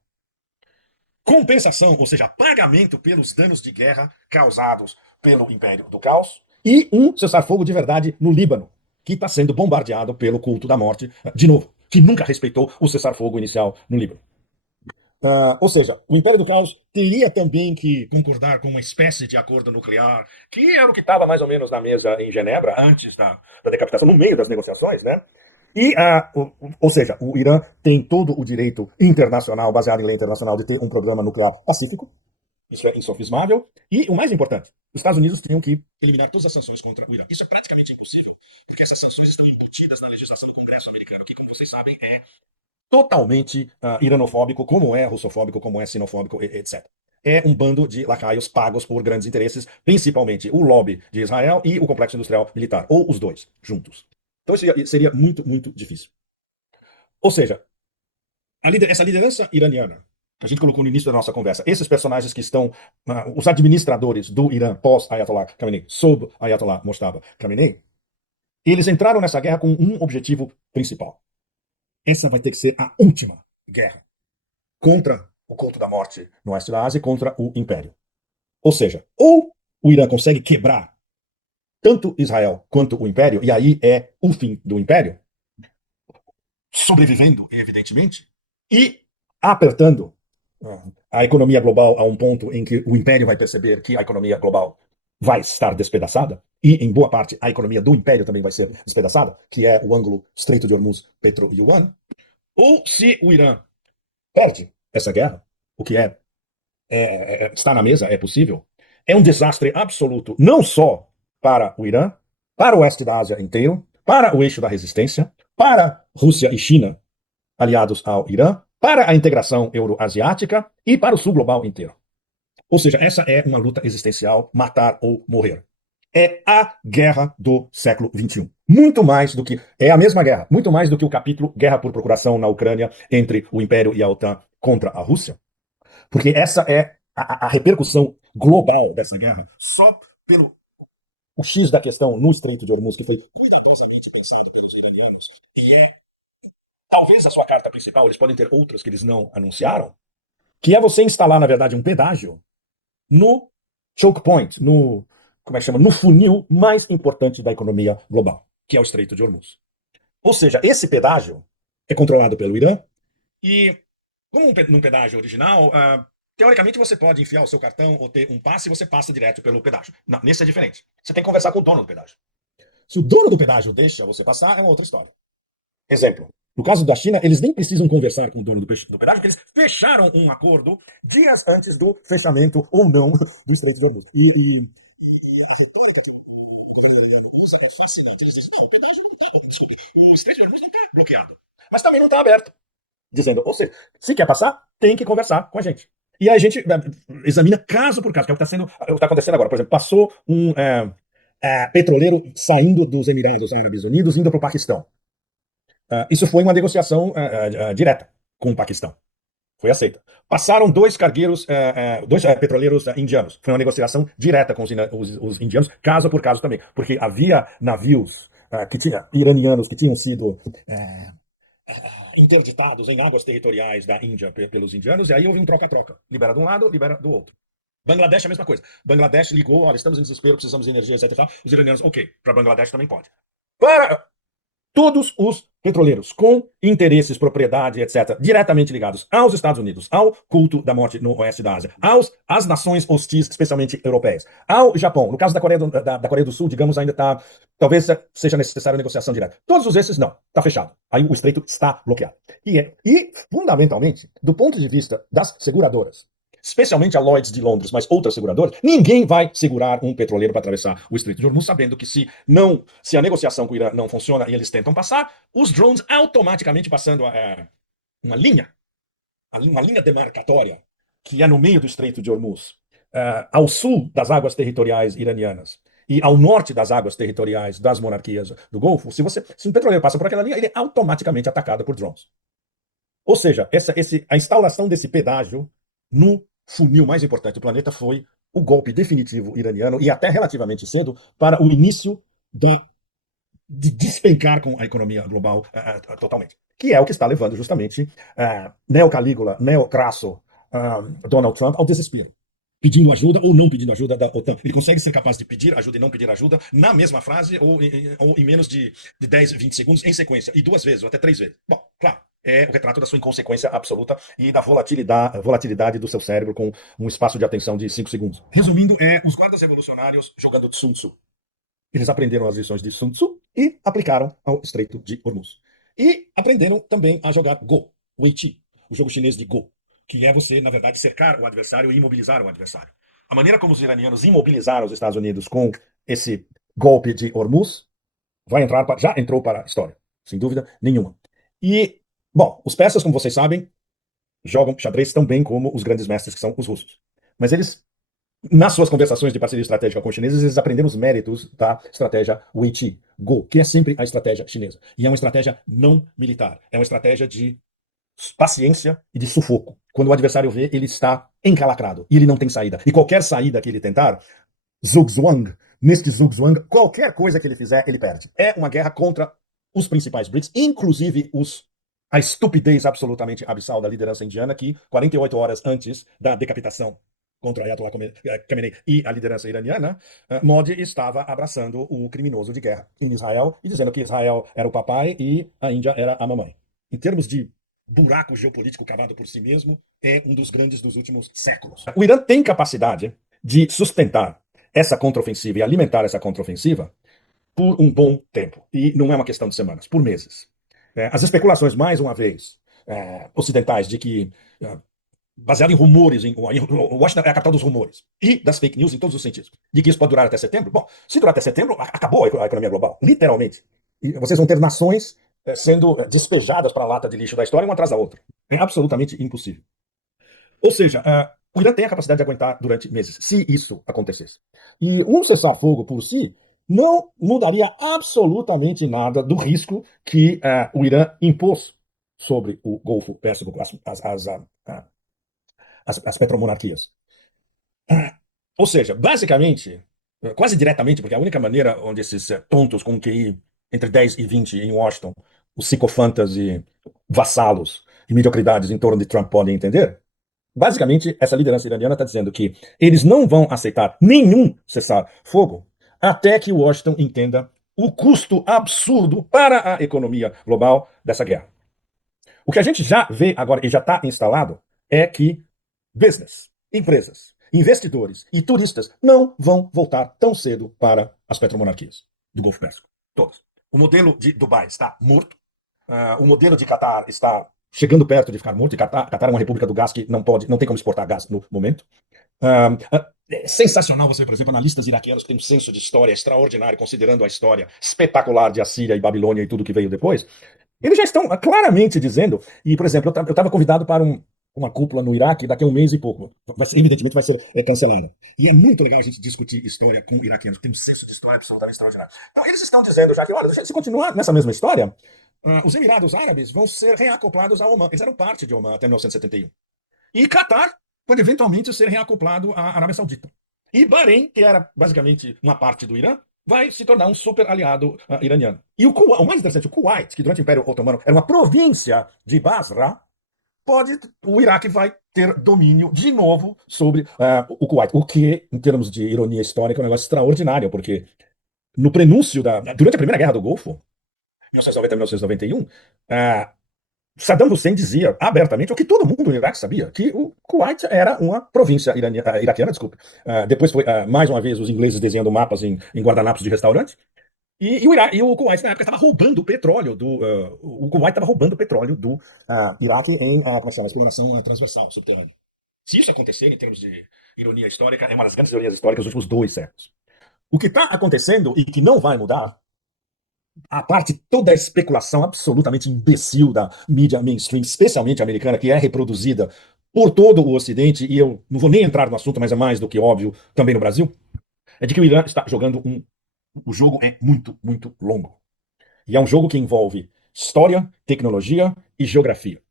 Compensação, ou seja, pagamento pelos danos de guerra causados pelo Império do Caos, e um cessar-fogo de verdade no Líbano, que está sendo bombardeado pelo culto da morte, de novo, que nunca respeitou o cessar-fogo inicial no Líbano. Ou seja, o Império do Caos teria também que concordar com uma espécie de acordo nuclear, que era o que estava mais ou menos na mesa em Genebra, antes da decapitação, no meio das negociações, né? E, ou seja, o Irã tem todo o direito internacional, baseado em lei internacional, de ter um programa nuclear pacífico. Isso é insofismável. E o mais importante, os Estados Unidos tinham que eliminar todas as sanções contra o Irã. Isso é praticamente impossível, porque essas sanções estão embutidas na legislação do Congresso americano, que, como vocês sabem, é totalmente iranofóbico, como é russofóbico, como é sinofóbico, etc. É um bando de lacaios pagos por grandes interesses, principalmente o lobby de Israel e o complexo industrial militar, ou os dois juntos. Então isso seria muito, muito difícil. Ou seja, essa liderança iraniana, que a gente colocou no início da nossa conversa, esses personagens que estão, os administradores do Irã pós-Ayatollah Khamenei, sob Ayatollah Mojtaba Khamenei, eles entraram nessa guerra com um objetivo principal. Essa vai ter que ser a última guerra contra o culto da morte no oeste da Ásia e contra o Império. Ou seja, ou o Irã consegue quebrar tanto Israel quanto o Império, e aí é o fim do Império, sobrevivendo, evidentemente, e apertando a economia global a um ponto em que o Império vai perceber que a economia global vai estar despedaçada, e em boa parte a economia do Império também vai ser despedaçada, que é o ângulo Estreito de Hormuz, Petro-Yuan, ou se o Irã perde essa guerra, o que está na mesa, é possível, é um desastre absoluto, não só para o Irã, para o oeste da Ásia inteiro, para o eixo da resistência, para Rússia e China, aliados ao Irã, para a integração euroasiática e para o sul global inteiro. Ou seja, essa é uma luta existencial, matar ou morrer. É a guerra do século XXI. Muito mais do que... É a mesma guerra, muito mais do que o capítulo Guerra por Procuração na Ucrânia entre o Império e a OTAN contra a Rússia. Porque essa é a repercussão global dessa guerra. Só pelo o X da questão no Estreito de Hormuz, que foi cuidadosamente pensado pelos iranianos, e talvez a sua carta principal, eles podem ter outras que eles não anunciaram, que é você instalar, na verdade, um pedágio no choke point, como é que chama? No funil mais importante da economia global, que é o Estreito de Hormuz. Ou seja, esse pedágio é controlado pelo Irã e, como num pedágio original, teoricamente você pode enfiar o seu cartão ou ter um passe e você passa direto pelo pedágio. Não, nesse é diferente. Você tem que conversar com o dono do pedágio. Se o dono do pedágio deixa você passar, é uma outra história. Exemplo. No caso da China, eles nem precisam conversar com o dono do pedágio, porque eles fecharam um acordo dias antes do fechamento ou não do Estreito de Hormuz. E a retórica que o governo americano usa é fascinante. Eles dizem, não, o pedágio não está... Desculpe, o Estreito de Hormuz não está bloqueado. Mas também não está aberto. Dizendo, ou seja, se quer passar, tem que conversar com a gente. E aí a gente examina caso por caso, que é o que está acontecendo agora. Por exemplo, passou um petroleiro saindo dos Emirados Árabes Unidos, indo para o Paquistão. Isso foi uma negociação direta com o Paquistão. Foi aceita. Passaram 2 cargueiros, 2 petroleiros indianos. Foi uma negociação direta com os indianos, caso por caso também. Porque havia navios iranianos que tinham sido interditados em águas territoriais da Índia pelos indianos, e aí houve um troca-troca. Libera de um lado, libera do outro. Bangladesh é a mesma coisa. Bangladesh ligou, olha, estamos em desespero, precisamos de energia, etc. Os iranianos, ok, para Bangladesh também pode. Para todos os petroleiros com interesses, propriedade, etc., diretamente ligados aos Estados Unidos, ao culto da morte no oeste da Ásia, às nações hostis, especialmente europeias, ao Japão. No caso da Coreia do Sul, digamos, ainda está, talvez seja necessária negociação direta. Todos esses, não, está fechado. Aí o estreito está bloqueado. E, fundamentalmente, do ponto de vista das seguradoras, especialmente a Lloyds de Londres, mas outras seguradoras, ninguém vai segurar um petroleiro para atravessar o Estreito de Hormuz, sabendo que se a negociação com o Irã não funciona e eles tentam passar, os drones automaticamente passando uma linha demarcatória que é no meio do Estreito de Hormuz, ao sul das águas territoriais iranianas e ao norte das águas territoriais das monarquias do Golfo, se um petroleiro passa por aquela linha, ele é automaticamente atacado por drones. Ou seja, a instalação desse pedágio no funil mais importante do planeta foi o golpe definitivo iraniano e até relativamente cedo para o início de despencar com a economia global totalmente. Que é o que está levando justamente Neo-Calígula, Neo-Crasso, Donald Trump ao desespero. Pedindo ajuda ou não pedindo ajuda da OTAN. Ele consegue ser capaz de pedir ajuda e não pedir ajuda na mesma frase ou em menos de 10, 20 segundos em sequência. E 2 vezes ou até 3 vezes. Bom, claro. É o retrato da sua inconsequência absoluta e da volatilidade do seu cérebro com um espaço de atenção de 5 segundos. Resumindo, os guardas revolucionários jogando Sun Tzu. Eles aprenderam as lições de Sun Tzu e aplicaram ao Estreito de Hormuz. E aprenderam também a jogar Go, Wei Chi, o jogo chinês de Go, que é você, na verdade, cercar o adversário e imobilizar o adversário. A maneira como os iranianos imobilizaram os Estados Unidos com esse golpe de Hormuz já entrou para a história, sem dúvida nenhuma. E bom, os persas, como vocês sabem, jogam xadrez tão bem como os grandes mestres que são os russos. Mas eles, nas suas conversações de parceria estratégica com os chineses, eles aprenderam os méritos da estratégia Wei Chi, Go, que é sempre a estratégia chinesa. E é uma estratégia não militar. É uma estratégia de paciência e de sufoco. Quando o adversário vê, ele está encalacrado e ele não tem saída. E qualquer saída que ele tentar, neste zugzwang, qualquer coisa que ele fizer, ele perde. É uma guerra contra os principais BRICS, inclusive a estupidez absolutamente abissal da liderança indiana, que 48 horas antes da decapitação contra Ayatollah Khamenei e a liderança iraniana, Modi estava abraçando o criminoso de guerra em Israel e dizendo que Israel era o papai e a Índia era a mamãe. Em termos de buraco geopolítico cavado por si mesmo, é um dos grandes dos últimos séculos. O Irã tem capacidade de sustentar essa contraofensiva e alimentar essa contraofensiva por um bom tempo. E não é uma questão de semanas, por meses. As especulações, mais uma vez, ocidentais, de que, baseado em rumores, Washington é a capital dos rumores, e das fake news em todos os sentidos, de que isso pode durar até setembro. Bom, se durar até setembro, acabou a economia global, literalmente. E vocês vão ter nações sendo despejadas para a lata de lixo da história, uma atrás da outra. É absolutamente impossível. Ou seja, o Irã tem a capacidade de aguentar durante meses, se isso acontecesse. E um cessar-fogo por si não mudaria absolutamente nada do risco que o Irã impôs sobre o Golfo Pérsico, as petromonarquias. Ou seja, basicamente, quase diretamente, porque a única maneira onde esses tontos com QI entre 10 e 20 em Washington, os psicofantas e vassalos e mediocridades em torno de Trump podem entender, basicamente, essa liderança iraniana está dizendo que eles não vão aceitar nenhum cessar-fogo até que Washington entenda o custo absurdo para a economia global dessa guerra. O que a gente já vê agora e já está instalado é que business, empresas, investidores e turistas não vão voltar tão cedo para as petromonarquias do Golfo Pérsico. Todos. O modelo de Dubai está morto. O modelo de Catar está chegando perto de ficar morto. Catar é uma república do gás que não tem como exportar gás no momento. É sensacional você, por exemplo, analistas iraquianos que têm um senso de história extraordinário, considerando a história espetacular de Assíria e Babilônia e tudo que veio depois. Eles já estão claramente dizendo, e, por exemplo, eu estava convidado para uma cúpula no Iraque daqui a um mês e pouco. Evidentemente vai ser cancelada. E é muito legal a gente discutir história com iraquianos, que tem um senso de história absolutamente extraordinário. Então, eles estão dizendo já que, olha, se continuar nessa mesma história, os Emirados Árabes vão ser reacoplados a Omã. Eles eram parte de Omã até 1971. E Catar pode eventualmente ser reacoplado à Arábia Saudita. E Bahrein, que era basicamente uma parte do Irã, vai se tornar um super aliado iraniano. E o mais interessante, o Kuwait, que durante o Império Otomano era uma província de Basra, o Iraque vai ter domínio de novo sobre o Kuwait. O que, em termos de ironia histórica, é um negócio extraordinário, porque no prenúncio durante a Primeira Guerra do Golfo, 1990 e 1991, Saddam Hussein dizia abertamente o que todo mundo no Iraque sabia, que o Kuwait era uma província iraquiana, desculpe. Depois foi, mais uma vez, os ingleses desenhando mapas em guardanapos de restaurantes. E o Kuwait, na época, estava roubando petróleo o Kuwait estava roubando petróleo do Iraque em como é que se chama? Exploração transversal, subterrânea. Se isso acontecer, em termos de ironia histórica, é uma das grandes ironias históricas dos últimos 2 séculos. O que está acontecendo e que não vai mudar, a parte toda a especulação absolutamente imbecil da mídia mainstream, especialmente americana, que é reproduzida por todo o Ocidente, e eu não vou nem entrar no assunto, mas é mais do que óbvio também no Brasil, é de que o Irã está jogando o jogo é muito, muito longo. E é um jogo que envolve história, tecnologia e geografia.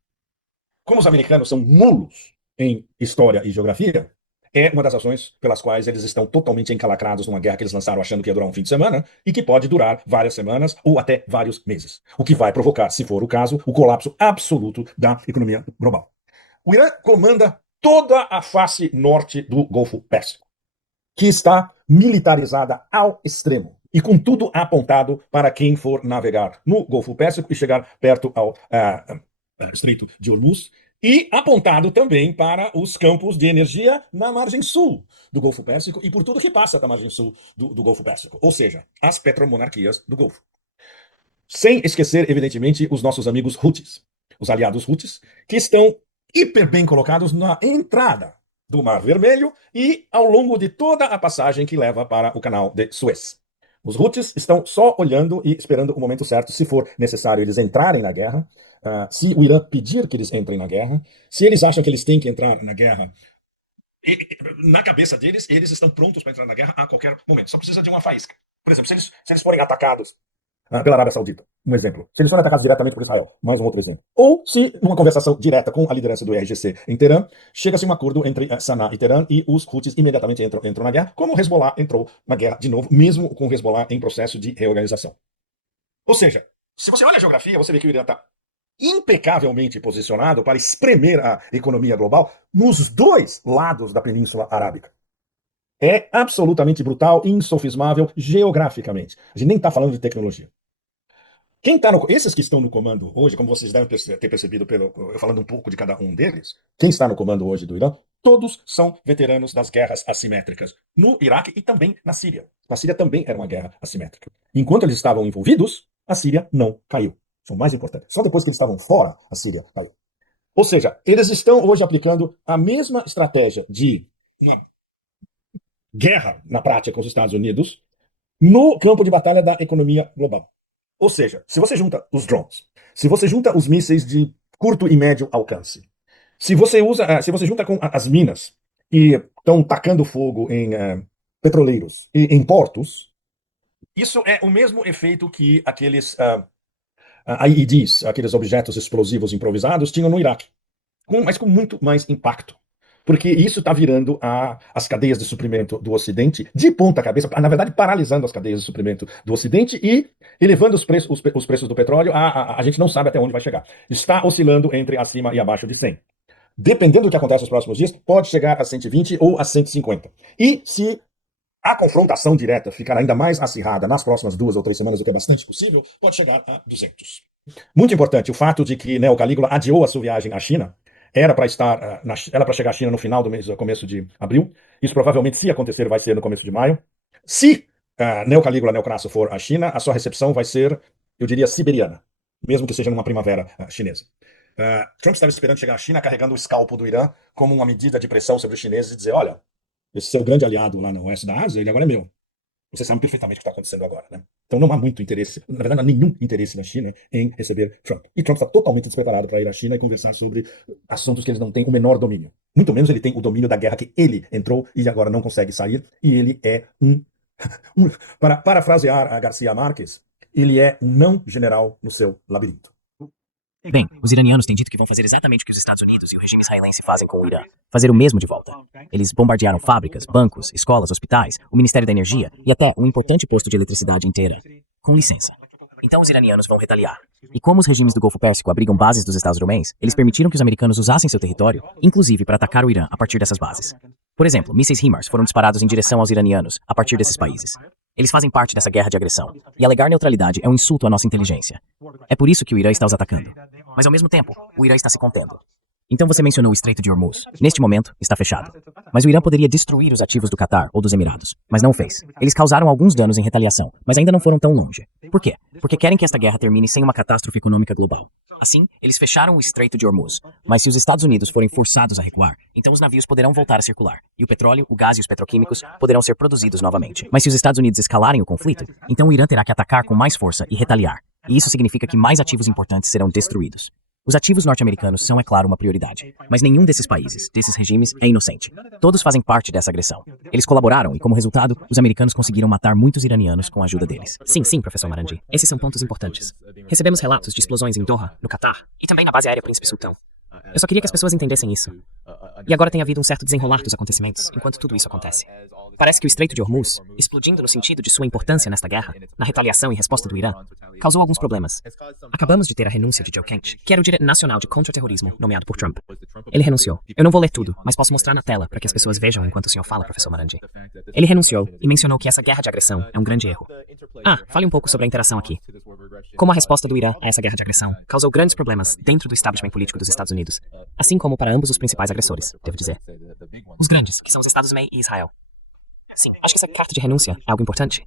Como os americanos são nulos em história e geografia, é uma das razões pelas quais eles estão totalmente encalacrados numa guerra que eles lançaram achando que ia durar um fim de semana e que pode durar várias semanas ou até vários meses. O que vai provocar, se for o caso, o colapso absoluto da economia global. O Irã comanda toda a face norte do Golfo Pérsico, que está militarizada ao extremo e com tudo apontado para quem for navegar no Golfo Pérsico e chegar perto ao Estreito de Hormuz, e apontado também para os campos de energia na margem sul do Golfo Pérsico e por tudo que passa da margem sul do Golfo Pérsico, ou seja, as petromonarquias do Golfo. Sem esquecer, evidentemente, os nossos amigos Houthis, os aliados Houthis, que estão hiper bem colocados na entrada do Mar Vermelho e ao longo de toda a passagem que leva para o canal de Suez. Os Houthis estão só olhando e esperando o momento certo, se for necessário eles entrarem na guerra, se o Irã pedir que eles entrem na guerra, se eles acham que eles têm que entrar na guerra, na cabeça deles, eles estão prontos para entrar na guerra a qualquer momento. Só precisa de uma faísca. Por exemplo, se eles forem atacados pela Arábia Saudita, um exemplo. Se eles forem atacados diretamente por Israel, mais um outro exemplo. Ou se, numa conversação direta com a liderança do IRGC em Teherã, chega-se a um acordo entre Sanaa e Teherã e os Houthis imediatamente entram na guerra, como o Hezbollah entrou na guerra de novo, mesmo com o Hezbollah em processo de reorganização. Ou seja, se você olha a geografia, você vê que o Irã está impecavelmente posicionado para espremer a economia global nos 2 lados da Península Arábica. É absolutamente brutal e insofismável geograficamente. A gente nem está falando de tecnologia. Esses que estão no comando hoje, como vocês devem ter percebido eu falando um pouco de cada um deles, quem está no comando hoje do Irã, todos são veteranos das guerras assimétricas no Iraque e também na Síria. Na Síria também era uma guerra assimétrica. Enquanto eles estavam envolvidos, a Síria não caiu. Isso é o mais importante. Só depois que eles estavam fora, a Síria caiu. Ou seja, eles estão hoje aplicando a mesma estratégia de guerra, na prática, com os Estados Unidos, no campo de batalha da economia global. Ou seja, se você junta os drones, se você junta os mísseis de curto e médio alcance, se você junta com as minas que estão tacando fogo em petroleiros e em portos, isso é o mesmo efeito que aqueles IEDs, aqueles objetos explosivos improvisados, tinham no Iraque, mas com muito mais impacto. Porque isso está virando as cadeias de suprimento do Ocidente de ponta cabeça, na verdade paralisando as cadeias de suprimento do Ocidente e elevando os preços do petróleo, a gente não sabe até onde vai chegar. Está oscilando entre acima e abaixo de 100. Dependendo do que acontece nos próximos dias, pode chegar a 120 ou a 150. E se a confrontação direta ficar ainda mais acirrada nas próximas 2 ou 3 semanas, o que é bastante possível, pode chegar a 200. Muito importante o fato de que o Calígula adiou a sua viagem à China. Era para chegar à China no final do mês, começo de abril. Isso provavelmente, se acontecer, vai ser no começo de maio. Se Calígula Neocrasso for à China, a sua recepção vai ser, eu diria, siberiana, mesmo que seja numa primavera chinesa. Trump estava esperando chegar à China carregando o escalpo do Irã como uma medida de pressão sobre os chineses e dizer, olha, esse seu grande aliado lá no oeste da Ásia, ele agora é meu. Você sabe perfeitamente o que está acontecendo agora, né? Então não há muito interesse, na verdade não há nenhum interesse na China em receber Trump. E Trump está totalmente despreparado para ir à China e conversar sobre assuntos que eles não têm o menor domínio. Muito menos ele tem o domínio da guerra que ele entrou e agora não consegue sair. E ele é para parafrasear a Garcia Marques, ele é um não general no seu labirinto. Bem, os iranianos têm dito que vão fazer exatamente o que os Estados Unidos e o regime israelense fazem com o Irã. Fazer o mesmo de volta. Eles bombardearam fábricas, bancos, escolas, hospitais, o Ministério da Energia e até um importante posto de eletricidade inteira. Com licença. Então os iranianos vão retaliar. E como os regimes do Golfo Pérsico abrigam bases dos Estados Romês, eles permitiram que os americanos usassem seu território, inclusive para atacar o Irã a partir dessas bases. Por exemplo, mísseis HIMARS foram disparados em direção aos iranianos a partir desses países. Eles fazem parte dessa guerra de agressão. E alegar neutralidade é um insulto à nossa inteligência. É por isso que o Irã está os atacando. Mas ao mesmo tempo, o Irã está se contendo. Então você mencionou o Estreito de Hormuz. Neste momento, está fechado. Mas o Irã poderia destruir os ativos do Catar ou dos Emirados, mas não o fez. Eles causaram alguns danos em retaliação, mas ainda não foram tão longe. Por quê? Porque querem que esta guerra termine sem uma catástrofe econômica global. Assim, eles fecharam o Estreito de Hormuz. Mas se os Estados Unidos forem forçados a recuar, então os navios poderão voltar a circular. E o petróleo, o gás e os petroquímicos poderão ser produzidos novamente. Mas se os Estados Unidos escalarem o conflito, então o Irã terá que atacar com mais força e retaliar. E isso significa que mais ativos importantes serão destruídos. Os ativos norte-americanos são, é claro, uma prioridade. Mas nenhum desses países, desses regimes, é inocente. Todos fazem parte dessa agressão. Eles colaboraram e, como resultado, os americanos conseguiram matar muitos iranianos com a ajuda deles. Sim, professor Marandi. Esses são pontos importantes. Recebemos relatos de explosões em Doha, no Catar, e também na base aérea Príncipe Sultão. Eu só queria que as pessoas entendessem isso. E agora tem havido um certo desenrolar dos acontecimentos, enquanto tudo isso acontece. Parece que o Estreito de Hormuz, explodindo no sentido de sua importância nesta guerra, na retaliação e resposta do Irã, causou alguns problemas. Acabamos de ter a renúncia de Joe Kent, que era o diretor nacional de contra-terrorismo nomeado por Trump. Ele renunciou. Eu não vou ler tudo, mas posso mostrar na tela para que as pessoas vejam enquanto o senhor fala, professor Marandi. Ele renunciou e mencionou que essa guerra de agressão é um grande erro. Fale um pouco sobre a interação aqui. Como a resposta do Irã a essa guerra de agressão causou grandes problemas dentro do establishment político dos Estados Unidos, assim como para ambos os principais agressores, devo dizer. Os grandes, que são os Estados Unidos e Israel. Sim, acho que essa carta de renúncia é algo importante.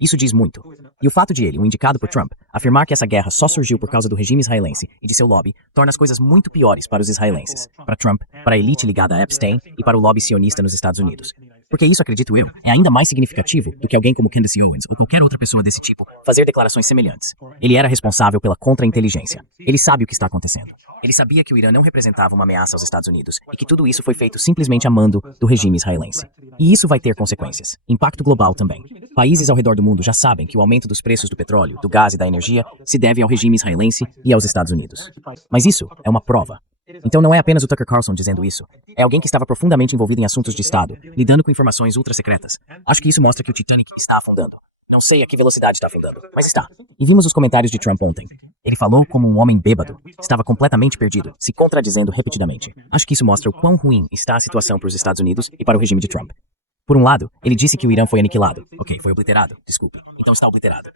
Isso diz muito. E o fato de ele, o indicado por Trump, afirmar que essa guerra só surgiu por causa do regime israelense e de seu lobby, torna as coisas muito piores para os israelenses, para Trump, para a elite ligada a Epstein e para o lobby sionista nos Estados Unidos. Porque isso, acredito eu, é ainda mais significativo do que alguém como Candace Owens ou qualquer outra pessoa desse tipo fazer declarações semelhantes. Ele era responsável pela contra-inteligência. Ele sabe o que está acontecendo. Ele sabia que o Irã não representava uma ameaça aos Estados Unidos e que tudo isso foi feito simplesmente a mando do regime israelense. E isso vai ter consequências. Impacto global também. Países ao redor do mundo já sabem que o aumento dos preços do petróleo, do gás e da energia se deve ao regime israelense e aos Estados Unidos. Mas isso é uma prova. Então não é apenas o Tucker Carlson dizendo isso. É alguém que estava profundamente envolvido em assuntos de Estado, lidando com informações ultra-secretas. Acho que isso mostra que o Titanic está afundando. Não sei a que velocidade está afundando, mas está. E vimos os comentários de Trump ontem. Ele falou como um homem bêbado. Estava completamente perdido, se contradizendo repetidamente. Acho que isso mostra o quão ruim está a situação para os Estados Unidos e para o regime de Trump. Por um lado, ele disse que o Irã foi aniquilado. Ok, foi obliterado. Desculpe. Então está obliterado.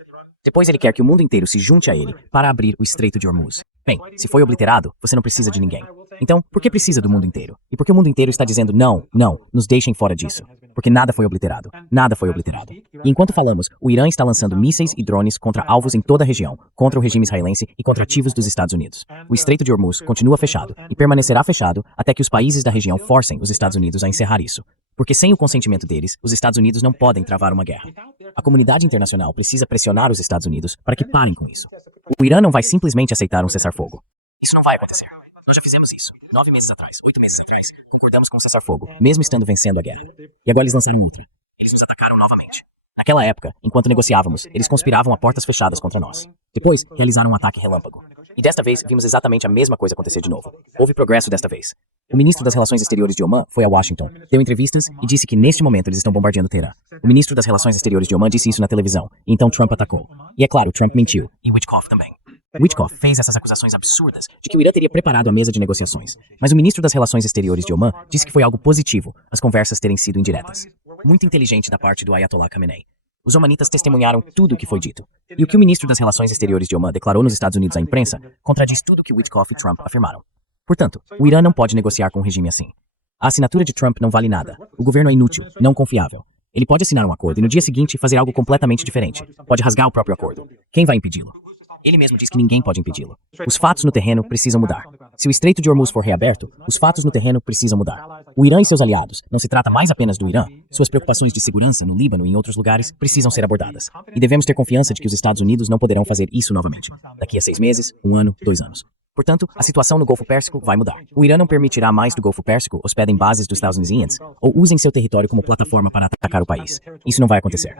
Depois ele quer que o mundo inteiro se junte a ele para abrir o Estreito de Hormuz. Bem, se foi obliterado, você não precisa de ninguém. Então, por que precisa do mundo inteiro? E por que o mundo inteiro está dizendo não, nos deixem fora disso? Porque nada foi obliterado. Nada foi obliterado. E enquanto falamos, o Irã está lançando mísseis e drones contra alvos em toda a região, contra o regime israelense e contra ativos dos Estados Unidos. O Estreito de Hormuz continua fechado e permanecerá fechado até que os países da região forcem os Estados Unidos a encerrar isso. Porque sem o consentimento deles, os Estados Unidos não podem travar uma guerra. A comunidade internacional precisa pressionar os Estados Unidos para que parem com isso. O Irã não vai simplesmente aceitar um cessar-fogo. Isso não vai acontecer. Nós já fizemos isso. 9 meses atrás, 8 meses atrás, concordamos com o cessar-fogo, mesmo estando vencendo a guerra. E agora eles lançaram outra. Eles nos atacaram novamente. Naquela época, enquanto negociávamos, eles conspiravam a portas fechadas contra nós. Depois, realizaram um ataque relâmpago. E desta vez, vimos exatamente a mesma coisa acontecer de novo. Houve progresso desta vez. O ministro das Relações Exteriores de Omã foi a Washington, deu entrevistas e disse que neste momento eles estão bombardeando Teherã. O ministro das Relações Exteriores de Omã disse isso na televisão, e então Trump atacou. E é claro, Trump mentiu, e Witkoff também. Witkoff fez essas acusações absurdas de que o Irã teria preparado a mesa de negociações. Mas o ministro das Relações Exteriores de Omã disse que foi algo positivo, as conversas terem sido indiretas. Muito inteligente da parte do Ayatollah Khamenei. Os omanitas testemunharam tudo o que foi dito. E o que o ministro das Relações Exteriores de Omã declarou nos Estados Unidos à imprensa contradiz tudo o que Witkoff e Trump afirmaram. Portanto, o Irã não pode negociar com um regime assim. A assinatura de Trump não vale nada. O governo é inútil, não confiável. Ele pode assinar um acordo e no dia seguinte fazer algo completamente diferente. Pode rasgar o próprio acordo. Quem vai impedi-lo? Ele mesmo diz que ninguém pode impedi-lo. Os fatos no terreno precisam mudar. Se o Estreito de Hormuz for reaberto, os fatos no terreno precisam mudar. O Irã e seus aliados, não se trata mais apenas do Irã. Suas preocupações de segurança no Líbano e em outros lugares precisam ser abordadas. E devemos ter confiança de que os Estados Unidos não poderão fazer isso novamente. Daqui a 6 meses, 1 ano, 2 anos. Portanto, a situação no Golfo Pérsico vai mudar. O Irã não permitirá mais do Golfo Pérsico hospedem bases dos Estados Unidos ou usem seu território como plataforma para atacar o país. Isso não vai acontecer.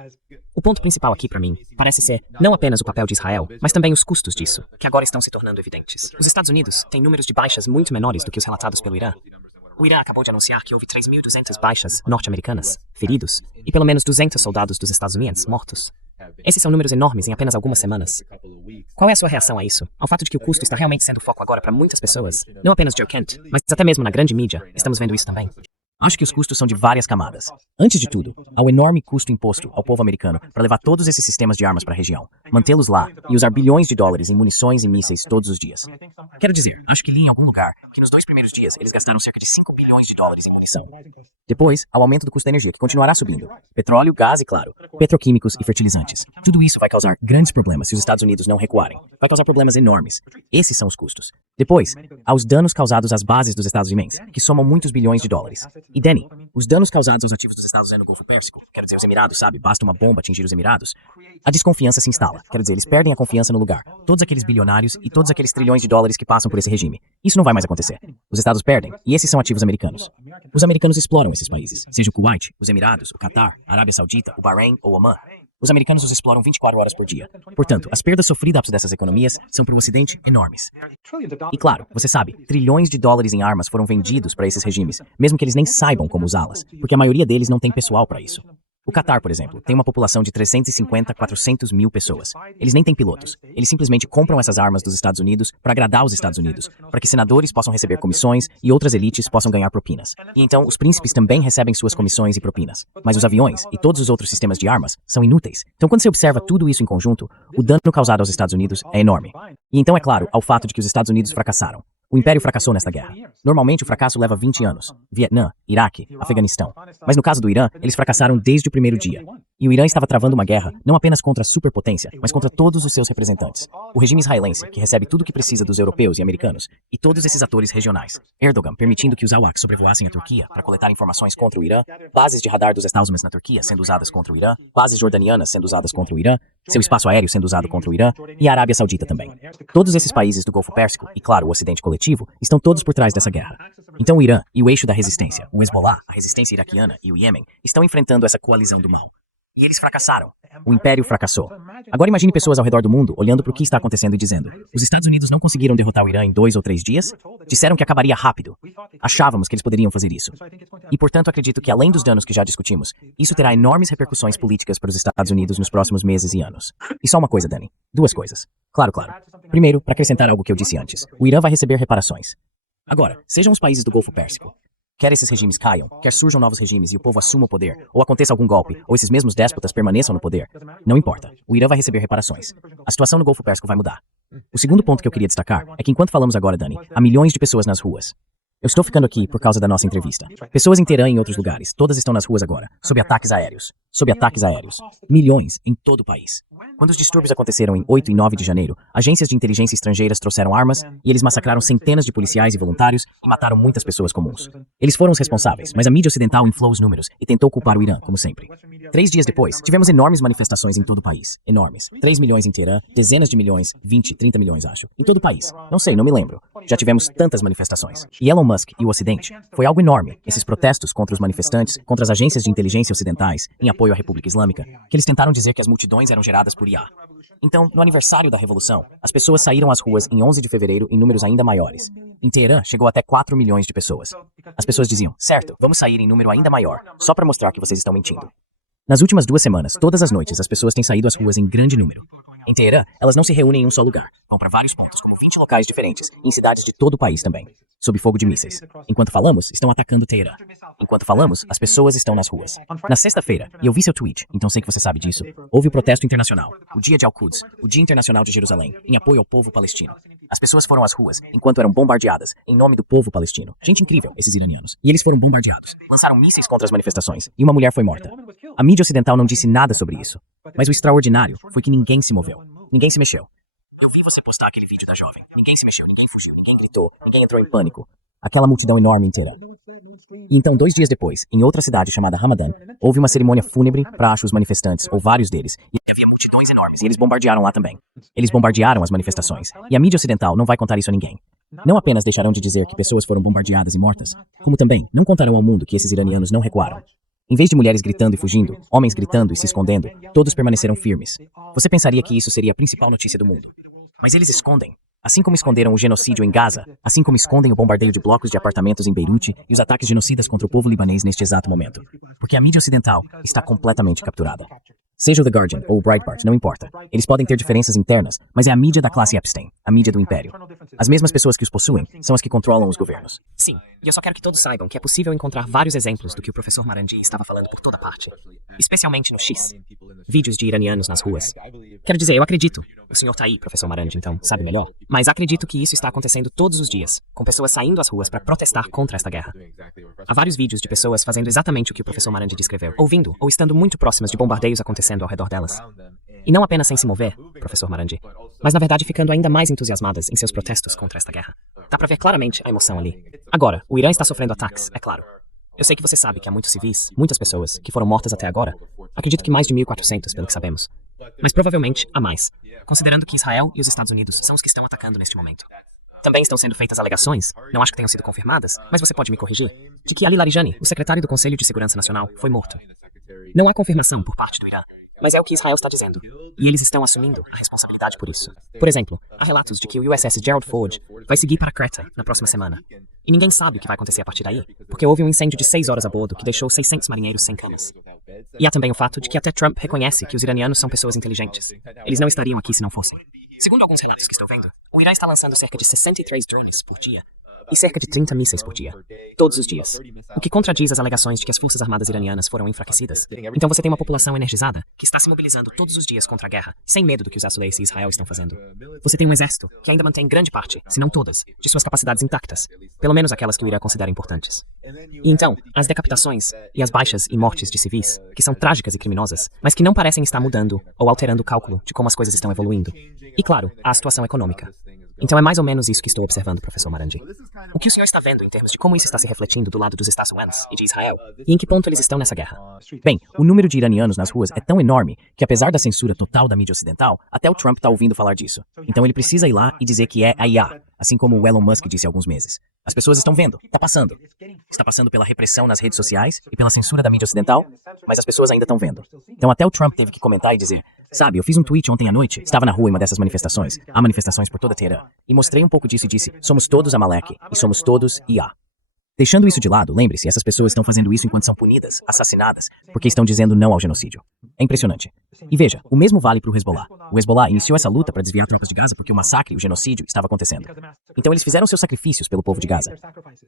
O ponto principal aqui, para mim, parece ser não apenas o papel de Israel, mas também os custos disso, que agora estão se tornando evidentes. Os Estados Unidos têm números de baixas muito menores do que os relatados pelo Irã. O Irã acabou de anunciar que houve 3.200 baixas norte-americanas, feridos, e pelo menos 200 soldados dos Estados Unidos mortos. Esses são números enormes em apenas algumas semanas. Qual é a sua reação a isso? Ao fato de que o custo está realmente sendo foco agora para muitas pessoas? Não apenas Joe Kent, mas até mesmo na grande mídia, estamos vendo isso também. Acho que os custos são de várias camadas. Antes de tudo, há o enorme custo imposto ao povo americano para levar todos esses sistemas de armas para a região, mantê-los lá e usar bilhões de dólares em munições e mísseis todos os dias. Quero dizer, acho que li em algum lugar que nos 2 primeiros dias eles gastaram cerca de 5 bilhões de dólares em munição. Depois, há o aumento do custo da energia, que continuará subindo. Petróleo, gás e, claro, petroquímicos e fertilizantes. Tudo isso vai causar grandes problemas se os Estados Unidos não recuarem. Vai causar problemas enormes. Esses são os custos. Depois, há os danos causados às bases dos Estados Unidos, que somam muitos bilhões de dólares. E Danny, os danos causados aos ativos dos Estados Unidos no Golfo Pérsico, quero dizer, os Emirados, sabe? Basta uma bomba atingir os Emirados. A desconfiança se instala, quero dizer, eles perdem a confiança no lugar. Todos aqueles bilionários e todos aqueles trilhões de dólares que passam por esse regime. Isso não vai mais acontecer. Os Estados perdem, e esses são ativos americanos. Os americanos exploram esses países, seja o Kuwait, os Emirados, o Catar, a Arábia Saudita, o Bahrein ou Oman. Os americanos os exploram 24 horas por dia. Portanto, as perdas sofridas dessas economias são para o Ocidente enormes. E claro, você sabe, trilhões de dólares em armas foram vendidos para esses regimes, mesmo que eles nem saibam como usá-las, porque a maioria deles não tem pessoal para isso. O Catar, por exemplo, tem uma população de 350 a 400 mil pessoas. Eles nem têm pilotos. Eles simplesmente compram essas armas dos Estados Unidos para agradar os Estados Unidos, para que senadores possam receber comissões e outras elites possam ganhar propinas. E então, os príncipes também recebem suas comissões e propinas. Mas os aviões e todos os outros sistemas de armas são inúteis. Então, quando você observa tudo isso em conjunto, o dano causado aos Estados Unidos é enorme. E então, é claro, ao fato de que os Estados Unidos fracassaram. O Império fracassou nesta guerra. Normalmente o fracasso leva 20 anos. Vietnã, Iraque, Afeganistão. Mas no caso do Irã, eles fracassaram desde o primeiro dia. E o Irã estava travando uma guerra, não apenas contra a superpotência, mas contra todos os seus representantes. O regime israelense, que recebe tudo o que precisa dos europeus e americanos, e todos esses atores regionais. Erdogan permitindo que os AWACS sobrevoassem a Turquia para coletar informações contra o Irã, bases de radar dos Estados Unidos na Turquia sendo usadas contra o Irã, bases jordanianas sendo usadas contra o Irã, seu espaço aéreo sendo usado contra o Irã, e a Arábia Saudita também. Todos esses países do Golfo Pérsico, e claro, o Ocidente coletivo, estão todos por trás dessa guerra. Então o Irã e o eixo da resistência, o Hezbollah, a resistência iraquiana e o Iêmen, estão enfrentando essa coalizão do mal. E eles fracassaram. O Império fracassou. Agora imagine pessoas ao redor do mundo olhando para o que está acontecendo e dizendo: os Estados Unidos não conseguiram derrotar o Irã em 2 ou 3 dias? Disseram que acabaria rápido. Achávamos que eles poderiam fazer isso. E portanto acredito que além dos danos que já discutimos, isso terá enormes repercussões políticas para os Estados Unidos nos próximos meses e anos. E só uma coisa, Danny. 2 coisas. Claro. Primeiro, para acrescentar algo que eu disse antes, o Irã vai receber reparações. Agora, sejam os países do Golfo Pérsico. Quer esses regimes caiam, quer surjam novos regimes e o povo assuma o poder, ou aconteça algum golpe, ou esses mesmos déspotas permaneçam no poder. Não importa, o Irã vai receber reparações. A situação no Golfo Pérsico vai mudar. O segundo ponto que eu queria destacar é que enquanto falamos agora, Danny, há milhões de pessoas nas ruas. Eu estou ficando aqui por causa da nossa entrevista. Pessoas em Teherã e em outros lugares, todas estão nas ruas agora, sob ataques aéreos. Sob ataques aéreos. Milhões em todo o país. Quando os distúrbios aconteceram em 8 e 9 de janeiro, agências de inteligência estrangeiras trouxeram armas e eles massacraram centenas de policiais e voluntários e mataram muitas pessoas comuns. Eles foram os responsáveis, mas a mídia ocidental inflou os números e tentou culpar o Irã, como sempre. 3 dias depois, tivemos enormes manifestações em todo o país. Enormes. 3 milhões em Teherã, dezenas de milhões, 20, 30 milhões acho. Em todo o país. Não sei, não me lembro. Já tivemos tantas manifestações. E Elon Musk e o Ocidente. Foi algo enorme. Esses protestos contra os manifestantes, contra as agências de inteligência ocidentais, em apoio à República Islâmica, que eles tentaram dizer que as multidões eram geradas por IA. Então, no aniversário da Revolução, as pessoas saíram às ruas em 11 de fevereiro em números ainda maiores. Em Teherã, chegou até 4 milhões de pessoas. As pessoas diziam, certo, vamos sair em número ainda maior, só para mostrar que vocês estão mentindo. Nas últimas 2 semanas, todas as noites, as pessoas têm saído às ruas em grande número. Em Teherã, elas não se reúnem em um só lugar, vão para vários pontos, como 20 locais diferentes, em cidades de todo o país também, sob fogo de mísseis. Enquanto falamos, estão atacando Teherã. Enquanto falamos, as pessoas estão nas ruas. Na sexta-feira, e eu vi seu tweet, então sei que você sabe disso, houve o protesto internacional, o Dia de Al-Quds, o Dia Internacional de Jerusalém, em apoio ao povo palestino. As pessoas foram às ruas, enquanto eram bombardeadas, em nome do povo palestino. Gente incrível, esses iranianos. E eles foram bombardeados. Lançaram mísseis contra as manifestações, e uma mulher foi morta. A mídia ocidental não disse nada sobre isso. Mas o extraordinário foi que ninguém se moveu. Ninguém se mexeu. Eu vi você postar aquele vídeo da jovem. Ninguém se mexeu, ninguém fugiu, ninguém gritou, ninguém entrou em pânico. Aquela multidão enorme inteira. E então, 2 dias depois, em outra cidade chamada Hamadan, houve uma cerimônia fúnebre para os manifestantes, ou vários deles. E havia multidões enormes, e eles bombardearam lá também. Eles bombardearam as manifestações. E a mídia ocidental não vai contar isso a ninguém. Não apenas deixarão de dizer que pessoas foram bombardeadas e mortas, como também não contarão ao mundo que esses iranianos não recuaram. Em vez de mulheres gritando e fugindo, homens gritando e se escondendo, todos permaneceram firmes. Você pensaria que isso seria a principal notícia do mundo. Mas eles escondem. Assim como esconderam o genocídio em Gaza, assim como escondem o bombardeio de blocos de apartamentos em Beirute e os ataques genocidas contra o povo libanês neste exato momento. Porque a mídia ocidental está completamente capturada. Seja o The Guardian ou o Breitbart, não importa. Eles podem ter diferenças internas, mas é a mídia da classe Epstein, a mídia do império. As mesmas pessoas que os possuem são as que controlam os governos. Sim, e eu só quero que todos saibam que é possível encontrar vários exemplos do que o professor Marandi estava falando por toda parte. Especialmente no X. Vídeos de iranianos nas ruas. Quero dizer, eu acredito. O senhor tá aí, professor Marandi, então sabe melhor. Mas acredito que isso está acontecendo todos os dias, com pessoas saindo às ruas para protestar contra esta guerra. Há vários vídeos de pessoas fazendo exatamente o que o professor Marandi descreveu, ouvindo ou estando muito próximas de bombardeios acontecendo ao redor delas. E não apenas sem se mover, professor Marandi, mas na verdade ficando ainda mais entusiasmadas em seus protestos contra esta guerra. Dá pra ver claramente a emoção ali. Agora, o Irã está sofrendo ataques, é claro. Eu sei que você sabe que há muitos civis, muitas pessoas, que foram mortas até agora. Acredito que mais de 1.400, pelo que sabemos. Mas provavelmente há mais, considerando que Israel e os Estados Unidos são os que estão atacando neste momento. Também estão sendo feitas alegações, não acho que tenham sido confirmadas, mas você pode me corrigir, de que Ali Larijani, o secretário do Conselho de Segurança Nacional, foi morto. Não há confirmação por parte do Irã, mas é o que Israel está dizendo, e eles estão assumindo a responsabilidade por isso. Por exemplo, há relatos de que o USS Gerald Ford vai seguir para Creta na próxima semana. E ninguém sabe o que vai acontecer a partir daí, porque houve um incêndio de 6 horas a bordo que deixou 600 marinheiros sem camas. E há também o fato de que até Trump reconhece que os iranianos são pessoas inteligentes. Eles não estariam aqui se não fossem. Segundo alguns relatos que estou vendo, o Irã está lançando cerca de 63 drones por dia e cerca de 30 mísseis por dia, todos os dias, o que contradiz as alegações de que as forças armadas iranianas foram enfraquecidas. Então você tem uma população energizada que está se mobilizando todos os dias contra a guerra, sem medo do que os Azuleis e Israel estão fazendo. Você tem um exército que ainda mantém grande parte, se não todas, de suas capacidades intactas, pelo menos aquelas que o Irã considera importantes. E então, as decapitações e as baixas e mortes de civis, que são trágicas e criminosas, mas que não parecem estar mudando ou alterando o cálculo de como as coisas estão evoluindo. E claro, a situação econômica. Então é mais ou menos isso que estou observando, professor Marandi. O que o senhor está vendo em termos de como isso está se refletindo do lado dos Estados Unidos e de Israel? E em que ponto eles estão nessa guerra? Bem, o número de iranianos nas ruas é tão enorme que, apesar da censura total da mídia ocidental, até o Trump está ouvindo falar disso. Então ele precisa ir lá e dizer que é a IA, assim como o Elon Musk disse há alguns meses. As pessoas estão vendo, está passando. Está passando pela repressão nas redes sociais e pela censura da mídia ocidental, mas as pessoas ainda estão vendo. Então até o Trump teve que comentar e dizer: sabe, eu fiz um tweet ontem à noite, estava na rua em uma dessas manifestações, há manifestações por toda Teherã, e mostrei um pouco disso e disse: somos todos Amaleque e somos todos IA. Deixando isso de lado, lembre-se, essas pessoas estão fazendo isso enquanto são punidas, assassinadas, porque estão dizendo não ao genocídio. É impressionante. E veja, o mesmo vale para o Hezbollah. O Hezbollah iniciou essa luta para desviar tropas de Gaza porque o massacre, o genocídio, estava acontecendo. Então eles fizeram seus sacrifícios pelo povo de Gaza.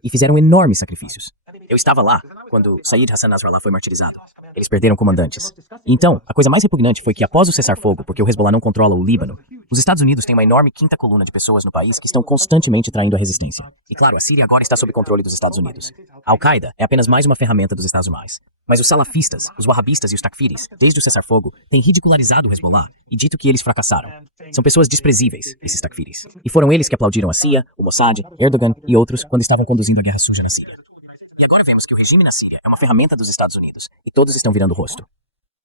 E fizeram enormes sacrifícios. Eu estava lá quando Sayyid Hassan Nasrallah foi martirizado. Eles perderam comandantes. E então, a coisa mais repugnante foi que após o cessar-fogo, porque o Hezbollah não controla o Líbano, os Estados Unidos têm uma enorme quinta coluna de pessoas no país que estão constantemente traindo a resistência. E claro, a Síria agora está sob controle dos Estados Unidos. A Al-Qaeda é apenas mais uma ferramenta dos Estados Unidos. Mas os salafistas, os wahhabistas e os takfiris, desde o cessar-fogo, têm ridicularizado o Hezbollah e dito que eles fracassaram. São pessoas desprezíveis, esses takfiris. E foram eles que aplaudiram a CIA, o Mossad, Erdogan e outros quando estavam conduzindo a guerra suja na Síria. E agora vemos que o regime na Síria é uma ferramenta dos Estados Unidos e todos estão virando o rosto.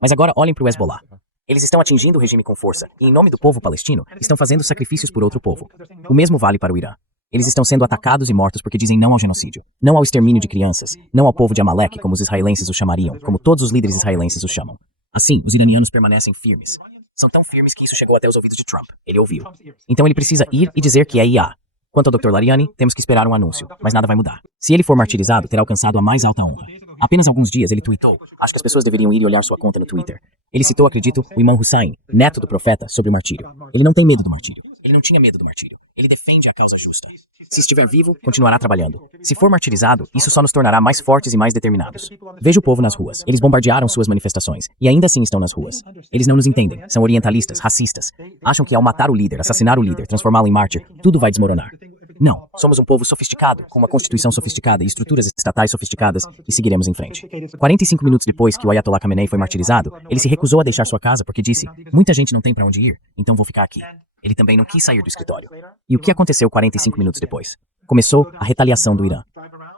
Mas agora olhem para o Hezbollah. Eles estão atingindo o regime com força e, em nome do povo palestino, estão fazendo sacrifícios por outro povo. O mesmo vale para o Irã. Eles estão sendo atacados e mortos porque dizem não ao genocídio, não ao extermínio de crianças, não ao povo de Amaleque, como os israelenses o chamariam, como todos os líderes israelenses o chamam. Assim, os iranianos permanecem firmes. São tão firmes que isso chegou até os ouvidos de Trump. Ele ouviu. Então ele precisa ir e dizer que é IA. Quanto ao Dr. Larijani, temos que esperar um anúncio, mas nada vai mudar. Se ele for martirizado, terá alcançado a mais alta honra. Apenas alguns dias ele tweetou: acho que as pessoas deveriam ir e olhar sua conta no Twitter. Ele citou, acredito, o Imam Hussein, neto do profeta, sobre o martírio. Ele não tem medo do martírio. Ele não tinha medo do martírio. Ele defende a causa justa. Se estiver vivo, continuará trabalhando. Se for martirizado, isso só nos tornará mais fortes e mais determinados. Veja o povo nas ruas. Eles bombardearam suas manifestações e ainda assim estão nas ruas. Eles não nos entendem. São orientalistas, racistas. Acham que ao matar o líder, assassinar o líder, transformá-lo em mártir, tudo vai desmoronar. Não, somos um povo sofisticado, com uma constituição sofisticada e estruturas estatais sofisticadas, e seguiremos em frente. 45 minutos depois que o Ayatollah Khamenei foi martirizado, ele se recusou a deixar sua casa porque disse: muita gente não tem para onde ir, então vou ficar aqui. Ele também não quis sair do escritório. E o que aconteceu 45 minutos depois? Começou a retaliação do Irã.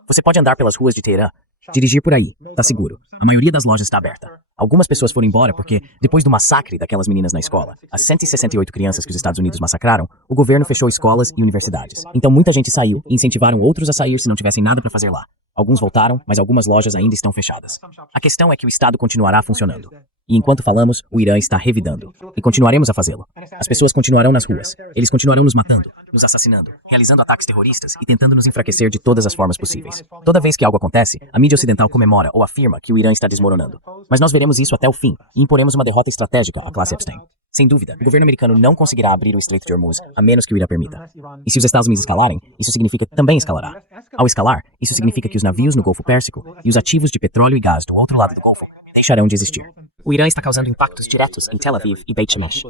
Você pode andar pelas ruas de Teherã, dirigir por aí, tá seguro. A maioria das lojas está aberta. Algumas pessoas foram embora porque, depois do massacre daquelas meninas na escola, as 168 crianças que os Estados Unidos massacraram, o governo fechou escolas e universidades. Então muita gente saiu e incentivaram outros a sair se não tivessem nada para fazer lá. Alguns voltaram, mas algumas lojas ainda estão fechadas. A questão é que o Estado continuará funcionando. E enquanto falamos, o Irã está revidando. E continuaremos a fazê-lo. As pessoas continuarão nas ruas. Eles continuarão nos matando, nos assassinando, realizando ataques terroristas e tentando nos enfraquecer de todas as formas possíveis. Toda vez que algo acontece, a mídia ocidental comemora ou afirma que o Irã está desmoronando. Mas nós veremos isso até o fim e imporemos uma derrota estratégica à classe Epstein. Sem dúvida, o governo americano não conseguirá abrir o Estreito de Hormuz a menos que o Irã permita. E se os Estados Unidos escalarem, isso significa que também escalará. Ao escalar, isso significa que os navios no Golfo Pérsico e os ativos de petróleo e gás do outro lado do Golfo deixarão de existir. O Irã está causando impactos diretos em Tel Aviv e Beit Shemesh.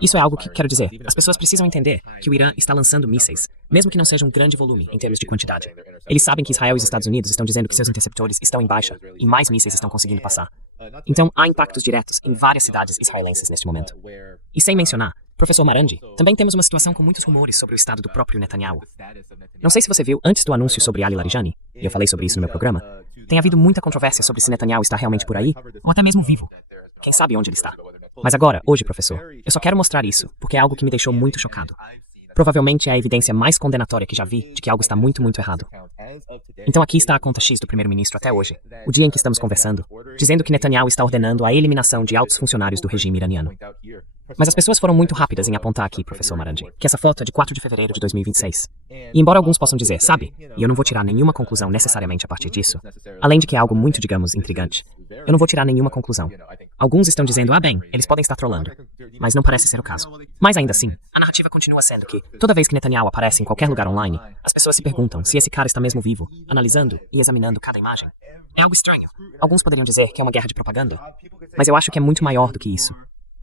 Isso é algo que quero dizer. As pessoas precisam entender que o Irã está lançando mísseis, mesmo que não seja um grande volume em termos de quantidade. Eles sabem que Israel e os Estados Unidos estão dizendo que seus interceptores estão em baixa e mais mísseis estão conseguindo passar. Então, há impactos diretos em várias cidades israelenses neste momento. E sem mencionar, professor Marandi, também temos uma situação com muitos rumores sobre o estado do próprio Netanyahu. Não sei se você viu antes do anúncio sobre Ali Larijani, e eu falei sobre isso no meu programa, tem havido muita controvérsia sobre se Netanyahu está realmente por aí, ou até mesmo vivo. Quem sabe onde ele está. Mas agora, hoje, professor, eu só quero mostrar isso, porque é algo que me deixou muito chocado. Provavelmente é a evidência mais condenatória que já vi de que algo está muito, muito errado. Então aqui está a conta X do primeiro-ministro até hoje, o dia em que estamos conversando, dizendo que Netanyahu está ordenando a eliminação de altos funcionários do regime iraniano. Mas as pessoas foram muito rápidas em apontar aqui, professor Marandi, que essa foto é de 4 de fevereiro de 2026. E embora alguns possam dizer, sabe, e eu não vou tirar nenhuma conclusão necessariamente a partir disso, além de que é algo muito, digamos, intrigante, eu não vou tirar nenhuma conclusão. Alguns estão dizendo, bem, eles podem estar trolando. Mas não parece ser o caso. Mas ainda assim, a narrativa continua sendo que, toda vez que Netanyahu aparece em qualquer lugar online, as pessoas se perguntam se esse cara está mesmo vivo, analisando e examinando cada imagem. É algo estranho. Alguns poderiam dizer que é uma guerra de propaganda, mas eu acho que é muito maior do que isso.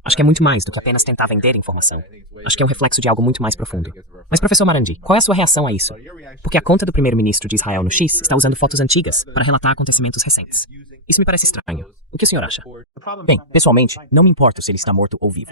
Acho que é muito mais do que apenas tentar vender informação. Acho que é um reflexo de algo muito mais profundo. Mas, professor Marandi, qual é a sua reação a isso? Porque a conta do primeiro-ministro de Israel no X está usando fotos antigas para relatar acontecimentos recentes. Isso me parece estranho. O que o senhor acha? Bem, pessoalmente, não me importo se ele está morto ou vivo.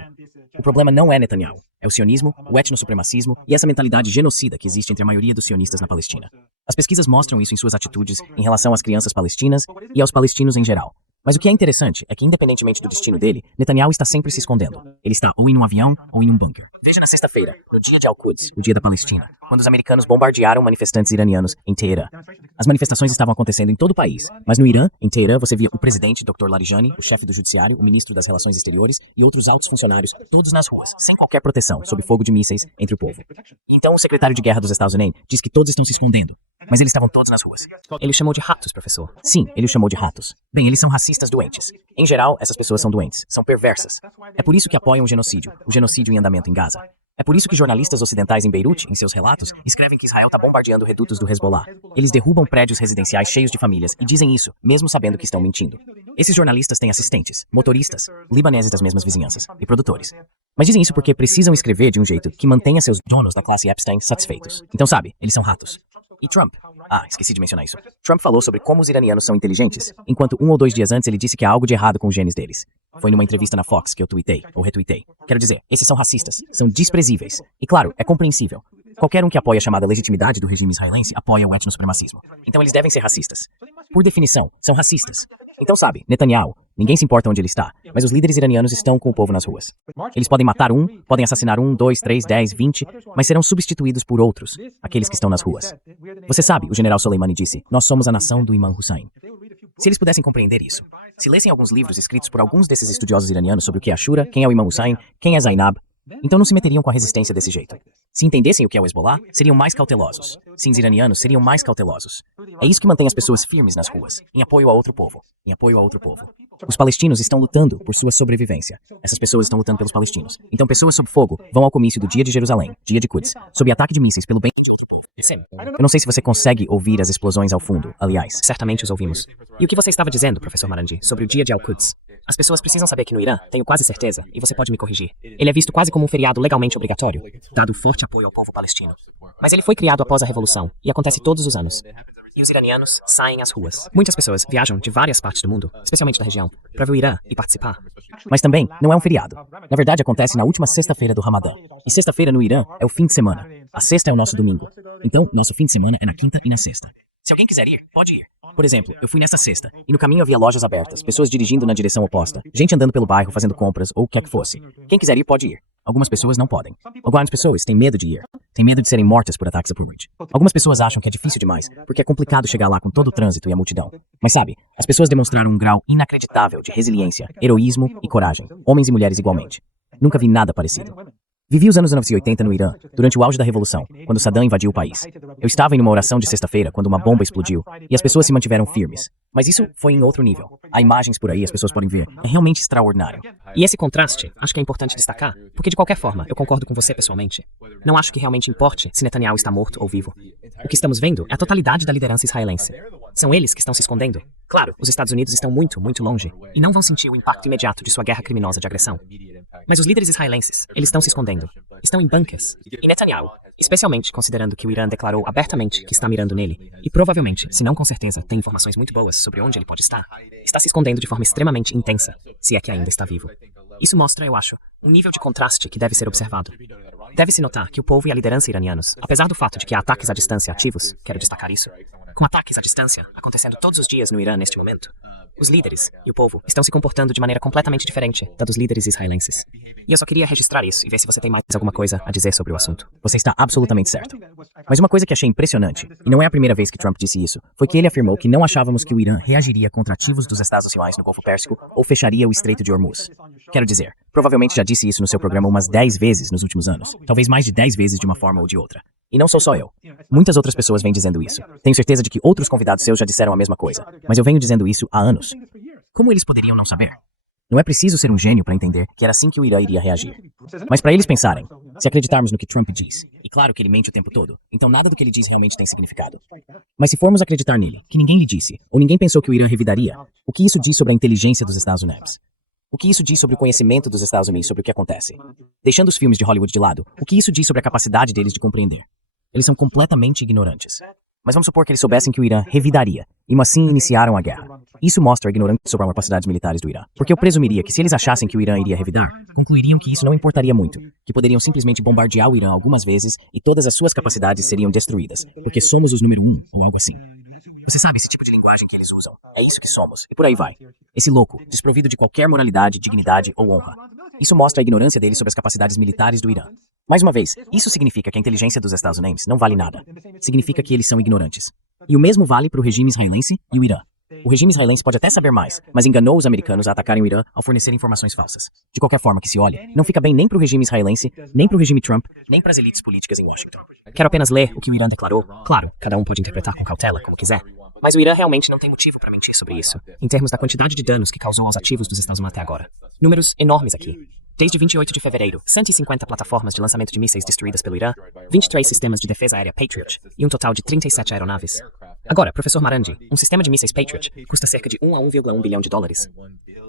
O problema não é Netanyahu. É o sionismo, o etnossupremacismo e essa mentalidade genocida que existe entre a maioria dos sionistas na Palestina. As pesquisas mostram isso em suas atitudes em relação às crianças palestinas e aos palestinos em geral. Mas o que é interessante é que, independentemente do destino dele, Netanyahu está sempre se escondendo. Ele está ou em um avião ou em um bunker. Veja na sexta-feira, no dia de Al-Quds, o dia da Palestina, quando os americanos bombardearam manifestantes iranianos em Teherã. As manifestações estavam acontecendo em todo o país, mas no Irã, em Teherã, você via o presidente, Dr. Larijani, o chefe do judiciário, o ministro das Relações Exteriores e outros altos funcionários, todos nas ruas, sem qualquer proteção, sob fogo de mísseis entre o povo. Então o secretário de guerra dos Estados Unidos diz que todos estão se escondendo, mas eles estavam todos nas ruas. Ele o chamou de ratos, professor. Sim, ele o chamou de ratos. Bem, eles são racistas doentes. Em geral, essas pessoas são doentes, são perversas. É por isso que apoiam o genocídio em andamento em Gaza. É por isso que jornalistas ocidentais em Beirute, em seus relatos, escrevem que Israel está bombardeando redutos do Hezbollah. Eles derrubam prédios residenciais cheios de famílias e dizem isso, mesmo sabendo que estão mentindo. Esses jornalistas têm assistentes, motoristas, libaneses das mesmas vizinhanças e produtores. Mas dizem isso porque precisam escrever de um jeito que mantenha seus donos da classe Epstein satisfeitos. Então sabe, eles são ratos. E Trump? Esqueci de mencionar isso. Trump falou sobre como os iranianos são inteligentes, enquanto 1 ou 2 dias antes ele disse que há algo de errado com os genes deles. Foi numa entrevista na Fox que eu tuitei, ou retuitei. Quero dizer, esses são racistas, são desprezíveis. E claro, é compreensível. Qualquer um que apoia a chamada legitimidade do regime israelense apoia o etnossupremacismo. Então eles devem ser racistas. Por definição, são racistas. Então sabe, Netanyahu, ninguém se importa onde ele está, mas os líderes iranianos estão com o povo nas ruas. Eles podem matar podem assassinar 1, 2, 3, 10, 20, mas serão substituídos por outros, aqueles que estão nas ruas. Você sabe, o general Soleimani disse, nós somos a nação do Imam Hussein. Se eles pudessem compreender isso, se lessem alguns livros escritos por alguns desses estudiosos iranianos sobre o que é Ashura, quem é o Imam Hussein, quem é Zainab, então não se meteriam com a resistência desse jeito. Se entendessem o que é o Hezbollah, seriam mais cautelosos. Sim, os iranianos seriam mais cautelosos. É isso que mantém as pessoas firmes nas ruas, em apoio a outro povo. Em apoio a outro povo. Os palestinos estão lutando por sua sobrevivência. Essas pessoas estão lutando pelos palestinos. Então pessoas sob fogo vão ao comício do Dia de Jerusalém, Dia de Quds, sob ataque de mísseis pelo bem do povo. Sim. Eu não sei se você consegue ouvir as explosões ao fundo, aliás. Certamente os ouvimos. E o que você estava dizendo, professor Marandi, sobre o dia de Al-Quds? As pessoas precisam saber que no Irã, tenho quase certeza, e você pode me corrigir, ele é visto quase como um feriado legalmente obrigatório, dado o forte apoio ao povo palestino. Mas ele foi criado após a Revolução, e acontece todos os anos. E os iranianos saem às ruas. Muitas pessoas viajam de várias partes do mundo, especialmente da região, para ver o Irã e participar. Mas também não é um feriado. Na verdade, acontece na última sexta-feira do Ramadã. E sexta-feira no Irã é o fim de semana. A sexta é o nosso domingo. Então, nosso fim de semana é na quinta e na sexta. Se alguém quiser ir, pode ir. Por exemplo, eu fui nesta sexta, e no caminho havia lojas abertas, pessoas dirigindo na direção oposta, gente andando pelo bairro fazendo compras, ou o que quer que fosse. Quem quiser ir, pode ir. Algumas pessoas não podem. Algumas pessoas têm medo de ir. Têm medo de serem mortas por ataques a Purge. Algumas pessoas acham que é difícil demais, porque é complicado chegar lá com todo o trânsito e a multidão. Mas sabe, as pessoas demonstraram um grau inacreditável de resiliência, heroísmo e coragem, homens e mulheres igualmente. Nunca vi nada parecido. Vivi os anos 1980 no Irã, durante o auge da Revolução, quando Saddam invadiu o país. Eu estava em uma oração de sexta-feira quando uma bomba explodiu, e as pessoas se mantiveram firmes. Mas isso foi em outro nível. Há imagens por aí, as pessoas podem ver. É realmente extraordinário. E esse contraste, acho que é importante destacar, porque de qualquer forma, eu concordo com você pessoalmente. Não acho que realmente importe se Netanyahu está morto ou vivo. O que estamos vendo é a totalidade da liderança israelense. São eles que estão se escondendo. Claro, os Estados Unidos estão muito, muito longe, e não vão sentir o impacto imediato de sua guerra criminosa de agressão. Mas os líderes israelenses, eles estão se escondendo. Estão em bunkers. E Netanyahu, especialmente considerando que o Irã declarou abertamente que está mirando nele, e provavelmente, se não com certeza, tem informações muito boas sobre onde ele pode estar, está se escondendo de forma extremamente intensa, se é que ainda está vivo. Isso mostra, eu acho, um nível de contraste que deve ser observado. Deve-se notar que o povo e a liderança iranianos, apesar do fato de que há ataques à distância ativos, quero destacar isso, com ataques à distância acontecendo todos os dias no Irã neste momento, os líderes e o povo estão se comportando de maneira completamente diferente da dos líderes israelenses. E eu só queria registrar isso e ver se você tem mais alguma coisa a dizer sobre o assunto. Você está absolutamente certo. Mas uma coisa que achei impressionante, e não é a primeira vez que Trump disse isso, foi que ele afirmou que não achávamos que o Irã reagiria contra ativos dos Estados Unidos no Golfo Pérsico ou fecharia o Estreito de Hormuz. Quero dizer, provavelmente já disse isso no seu programa umas 10 vezes nos últimos anos, talvez mais de 10 vezes de uma forma ou de outra. E não sou só eu. Muitas outras pessoas vêm dizendo isso. Tenho certeza de que outros convidados seus já disseram a mesma coisa, mas eu venho dizendo isso há anos. Como eles poderiam não saber? Não é preciso ser um gênio para entender que era assim que o Irã iria reagir. Mas para eles pensarem, se acreditarmos no que Trump diz, e claro que ele mente o tempo todo, então nada do que ele diz realmente tem significado. Mas se formos acreditar nele, que ninguém lhe disse, ou ninguém pensou que o Irã revidaria, o que isso diz sobre a inteligência dos Estados Unidos? O que isso diz sobre o conhecimento dos Estados Unidos sobre o que acontece? Deixando os filmes de Hollywood de lado, o que isso diz sobre a capacidade deles de compreender? Eles são completamente ignorantes. Mas vamos supor que eles soubessem que o Irã revidaria, e assim iniciaram a guerra. Isso mostra a ignorância sobre as capacidades militares do Irã. Porque eu presumiria que se eles achassem que o Irã iria revidar, concluiriam que isso não importaria muito, que poderiam simplesmente bombardear o Irã algumas vezes e todas as suas capacidades seriam destruídas, porque somos os número 1, ou algo assim. Você sabe esse tipo de linguagem que eles usam. É isso que somos, e por aí vai. Esse louco, desprovido de qualquer moralidade, dignidade ou honra. Isso mostra a ignorância deles sobre as capacidades militares do Irã. Mais uma vez, isso significa que a inteligência dos Estados Unidos não vale nada. Significa que eles são ignorantes. E o mesmo vale para o regime israelense e o Irã. O regime israelense pode até saber mais, mas enganou os americanos a atacarem o Irã ao fornecer informações falsas. De qualquer forma que se olhe, não fica bem nem para o regime israelense, nem para o regime Trump, nem para as elites políticas em Washington. Quero apenas ler o que o Irã declarou. Claro, cada um pode interpretar com cautela, como quiser. Mas o Irã realmente não tem motivo para mentir sobre isso, em termos da quantidade de danos que causou aos ativos dos Estados Unidos até agora. Números enormes aqui. Desde 28 de fevereiro, 150 plataformas de lançamento de mísseis destruídas pelo Irã, 23 sistemas de defesa aérea Patriot e um total de 37 aeronaves. Agora, professor Marandi, um sistema de mísseis Patriot custa cerca de 1 a 1,1 bilhão de dólares.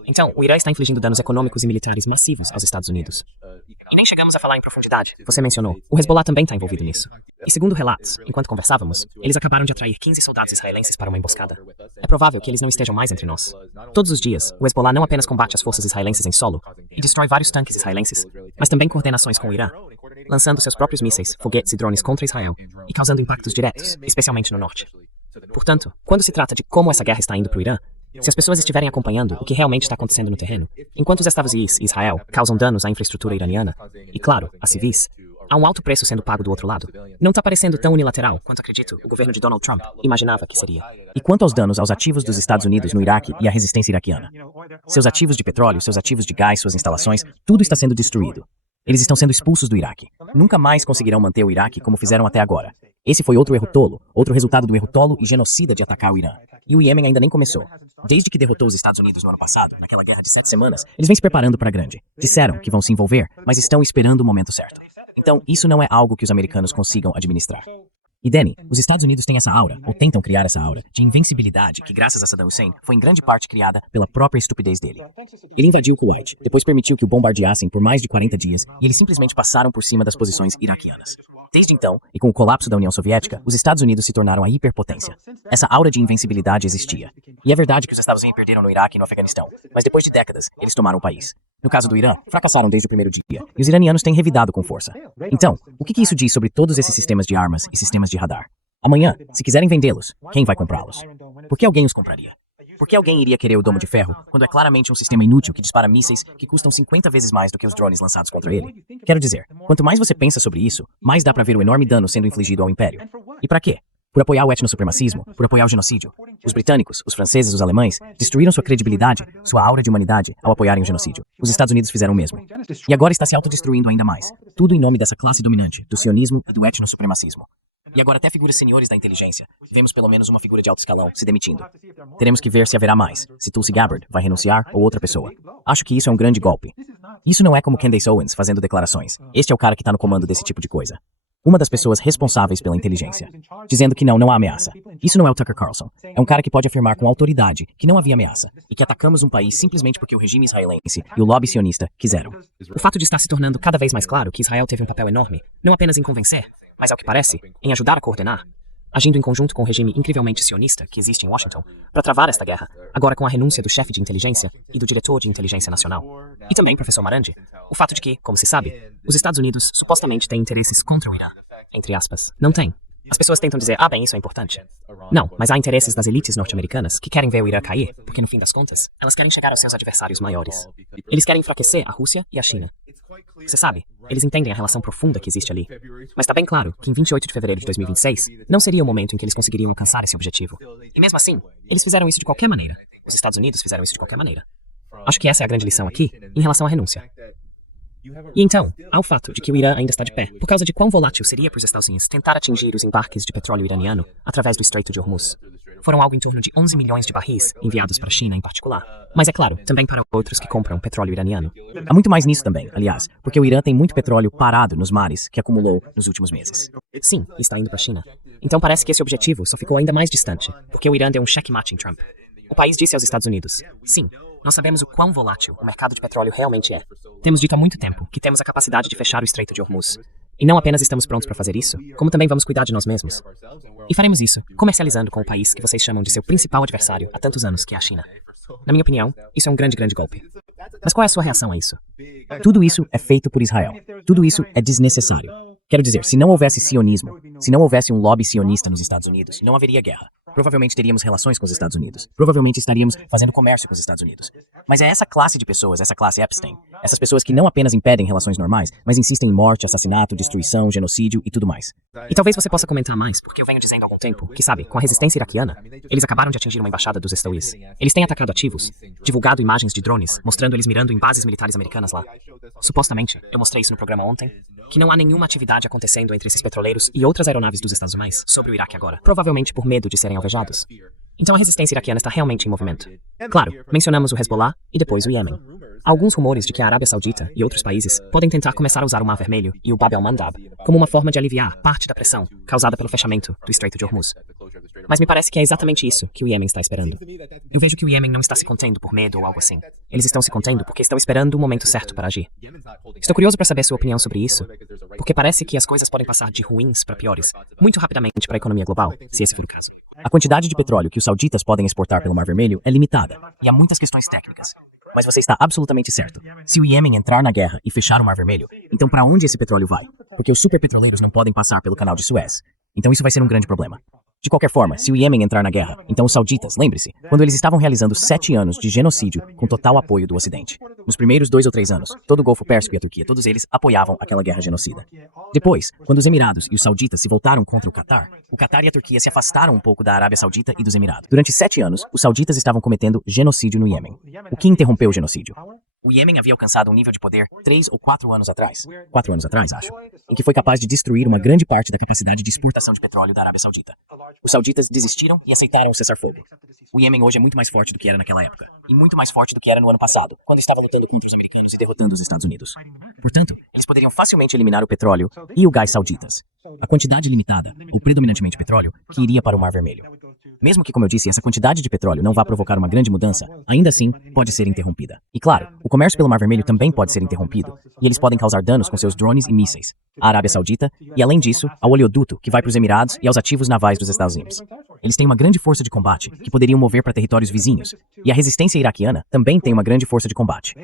Então, o Irã está infligindo danos econômicos e militares massivos aos Estados Unidos. E nem chegamos a falar em profundidade. Você mencionou, o Hezbollah também está envolvido nisso. E segundo relatos, enquanto conversávamos, eles acabaram de atrair 15 soldados israelenses para uma emboscada. É provável que eles não estejam mais entre nós. Todos os dias, o Hezbollah não apenas combate as forças israelenses em solo e destrói vários tanques israelenses, mas também coordenações com o Irã, lançando seus próprios mísseis, foguetes e drones contra Israel e causando impactos diretos, especialmente no norte. Portanto, quando se trata de como essa guerra está indo para o Irã, se as pessoas estiverem acompanhando o que realmente está acontecendo no terreno, enquanto os Estados Unidos e Israel causam danos à infraestrutura iraniana, e claro, a civis, há um alto preço sendo pago do outro lado. Não está parecendo tão unilateral quanto, acredito, o governo de Donald Trump imaginava que seria. E quanto aos danos aos ativos dos Estados Unidos no Iraque e à resistência iraquiana? Seus ativos de petróleo, seus ativos de gás, suas instalações, tudo está sendo destruído. Eles estão sendo expulsos do Iraque. Nunca mais conseguirão manter o Iraque como fizeram até agora. Esse foi outro erro tolo, outro resultado do erro tolo e genocida de atacar o Irã. E o Iêmen ainda nem começou. Desde que derrotou os Estados Unidos no ano passado, naquela guerra de 7 semanas, eles vêm se preparando para a grande. Disseram que vão se envolver, mas estão esperando o momento certo. Então, isso não é algo que os americanos consigam administrar. E Danny, os Estados Unidos têm essa aura, ou tentam criar essa aura, de invencibilidade que, graças a Saddam Hussein, foi em grande parte criada pela própria estupidez dele. Ele invadiu Kuwait, depois permitiu que o bombardeassem por mais de 40 dias e eles simplesmente passaram por cima das posições iraquianas. Desde então, e com o colapso da União Soviética, os Estados Unidos se tornaram a hiperpotência. Essa aura de invencibilidade existia. E é verdade que os Estados Unidos perderam no Iraque e no Afeganistão, mas depois de décadas, eles tomaram o país. No caso do Irã, fracassaram desde o primeiro dia, e os iranianos têm revidado com força. Então, o que isso diz sobre todos esses sistemas de armas e sistemas de radar? Amanhã, se quiserem vendê-los, quem vai comprá-los? Por que alguém os compraria? Por que alguém iria querer o Domo de Ferro quando é claramente um sistema inútil que dispara mísseis que custam 50 vezes mais do que os drones lançados contra ele? Quero dizer, quanto mais você pensa sobre isso, mais dá pra ver o enorme dano sendo infligido ao Império. E pra quê? Por apoiar o etnossupremacismo, por apoiar o genocídio. Os britânicos, os franceses, os alemães destruíram sua credibilidade, sua aura de humanidade ao apoiarem o genocídio. Os Estados Unidos fizeram o mesmo. E agora está se autodestruindo ainda mais. Tudo em nome dessa classe dominante, do sionismo e do etnossupremacismo. E agora até figuras senhores da inteligência. Vemos pelo menos uma figura de alto escalão se demitindo. Teremos que ver se haverá mais, se Tulsi Gabbard vai renunciar ou outra pessoa. Acho que isso é um grande golpe. Isso não é como Candace Owens fazendo declarações. Este é o cara que está no comando desse tipo de coisa. Uma das pessoas responsáveis pela inteligência, dizendo que não há ameaça. Isso não é o Tucker Carlson. É um cara que pode afirmar com autoridade que não havia ameaça e que atacamos um país simplesmente porque o regime israelense e o lobby sionista quiseram. O fato de estar se tornando cada vez mais claro que Israel teve um papel enorme, não apenas em convencer, mas ao que parece, em ajudar a coordenar, agindo em conjunto com o regime incrivelmente sionista que existe em Washington, para travar esta guerra, agora com a renúncia do chefe de inteligência e do diretor de inteligência nacional. E também, professor Marandi, o fato de que, como se sabe, os Estados Unidos supostamente têm interesses contra o Irã, entre aspas. Não tem. As pessoas tentam dizer, bem, isso é importante. Não, mas há interesses das elites norte-americanas que querem ver o Irã cair, porque no fim das contas, elas querem chegar aos seus adversários maiores. Eles querem enfraquecer a Rússia e a China. Você sabe, eles entendem a relação profunda que existe ali. Mas está bem claro que em 28 de fevereiro de 2026 não seria o momento em que eles conseguiriam alcançar esse objetivo. E mesmo assim, eles fizeram isso de qualquer maneira. Os Estados Unidos fizeram isso de qualquer maneira. Acho que essa é a grande lição aqui, em relação à renúncia. E então, há o fato de que o Irã ainda está de pé, por causa de quão volátil seria para os Estados Unidos tentar atingir os embarques de petróleo iraniano através do Estreito de Hormuz. Foram algo em torno de 11 milhões de barris enviados para a China em particular. Mas é claro, também para outros que compram petróleo iraniano. Há muito mais nisso também, aliás, porque o Irã tem muito petróleo parado nos mares que acumulou nos últimos meses. Sim, e está indo para a China. Então parece que esse objetivo só ficou ainda mais distante, porque o Irã deu um checkmate em Trump. O país disse aos Estados Unidos, sim, nós sabemos o quão volátil o mercado de petróleo realmente é. Temos dito há muito tempo que temos a capacidade de fechar o Estreito de Hormuz. E não apenas estamos prontos para fazer isso, como também vamos cuidar de nós mesmos. E faremos isso, comercializando com o país que vocês chamam de seu principal adversário há tantos anos, que é a China. Na minha opinião, isso é um grande, grande golpe. Mas qual é a sua reação a isso? Tudo isso é feito por Israel. Tudo isso é desnecessário. Quero dizer, se não houvesse sionismo, se não houvesse um lobby sionista nos Estados Unidos, não haveria guerra. Provavelmente teríamos relações com os Estados Unidos. Provavelmente estaríamos fazendo comércio com os Estados Unidos. Mas é essa classe de pessoas, essa classe Epstein, essas pessoas que não apenas impedem relações normais, mas insistem em morte, assassinato, destruição, genocídio e tudo mais. E talvez você possa comentar mais, porque eu venho dizendo há algum tempo que, sabe, com a resistência iraquiana, eles acabaram de atingir uma embaixada dos Estouis. Eles têm atacado ativos, divulgado imagens de drones, mostrando eles mirando em bases militares americanas lá. Supostamente, eu mostrei isso no programa ontem, que não há nenhuma atividade acontecendo entre esses petroleiros e outras aeronaves dos Estados Unidos sobre o Iraque agora, provavelmente por medo de serem alvejados. Então a resistência iraquiana está realmente em movimento. Claro, mencionamos o Hezbollah e depois o Iêmen. Há alguns rumores de que a Arábia Saudita e outros países podem tentar começar a usar o Mar Vermelho e o Bab el-Mandab como uma forma de aliviar parte da pressão causada pelo fechamento do Estreito de Hormuz. Mas me parece que é exatamente isso que o Iêmen está esperando. Eu vejo que o Iêmen não está se contendo por medo ou algo assim. Eles estão se contendo porque estão esperando o momento certo para agir. Estou curioso para saber sua opinião sobre isso, porque parece que as coisas podem passar de ruins para piores muito rapidamente para a economia global, se esse for o caso. A quantidade de petróleo que os sauditas podem exportar pelo Mar Vermelho é limitada, e há muitas questões técnicas. Mas você está absolutamente certo. Se o Iêmen entrar na guerra e fechar o Mar Vermelho, então para onde esse petróleo vai? Porque os superpetroleiros não podem passar pelo canal de Suez. Então isso vai ser um grande problema. De qualquer forma, se o Iêmen entrar na guerra, então os sauditas, lembre-se, quando eles estavam realizando 7 anos de genocídio com total apoio do Ocidente. Nos primeiros 2 ou 3 anos, todo o Golfo Pérsico e a Turquia, todos eles apoiavam aquela guerra genocida. Depois, quando os Emirados e os sauditas se voltaram contra o Catar e a Turquia se afastaram um pouco da Arábia Saudita e dos Emirados. Durante 7 anos, os sauditas estavam cometendo genocídio no Iêmen. O que interrompeu o genocídio? O Iêmen havia alcançado um nível de poder 3 ou 4 anos atrás. 4 anos atrás, acho. Em que foi capaz de destruir uma grande parte da capacidade de exportação de petróleo da Arábia Saudita. Os sauditas desistiram e aceitaram o cessar-fogo. O Iêmen hoje é muito mais forte do que era naquela época. E muito mais forte do que era no ano passado, quando estava lutando contra os americanos e derrotando os Estados Unidos. Portanto, eles poderiam facilmente eliminar o petróleo e o gás sauditas. A quantidade limitada, ou predominantemente petróleo, que iria para o Mar Vermelho. Mesmo que, como eu disse, essa quantidade de petróleo não vá provocar uma grande mudança, ainda assim pode ser interrompida. E claro, o comércio pelo Mar Vermelho também pode ser interrompido, e eles podem causar danos com seus drones e mísseis, à Arábia Saudita, e além disso, ao oleoduto que vai para os Emirados e aos ativos navais dos Estados Unidos. Eles têm uma grande força de combate, que poderiam mover para territórios vizinhos, e a resistência iraquiana também tem uma grande força de combate.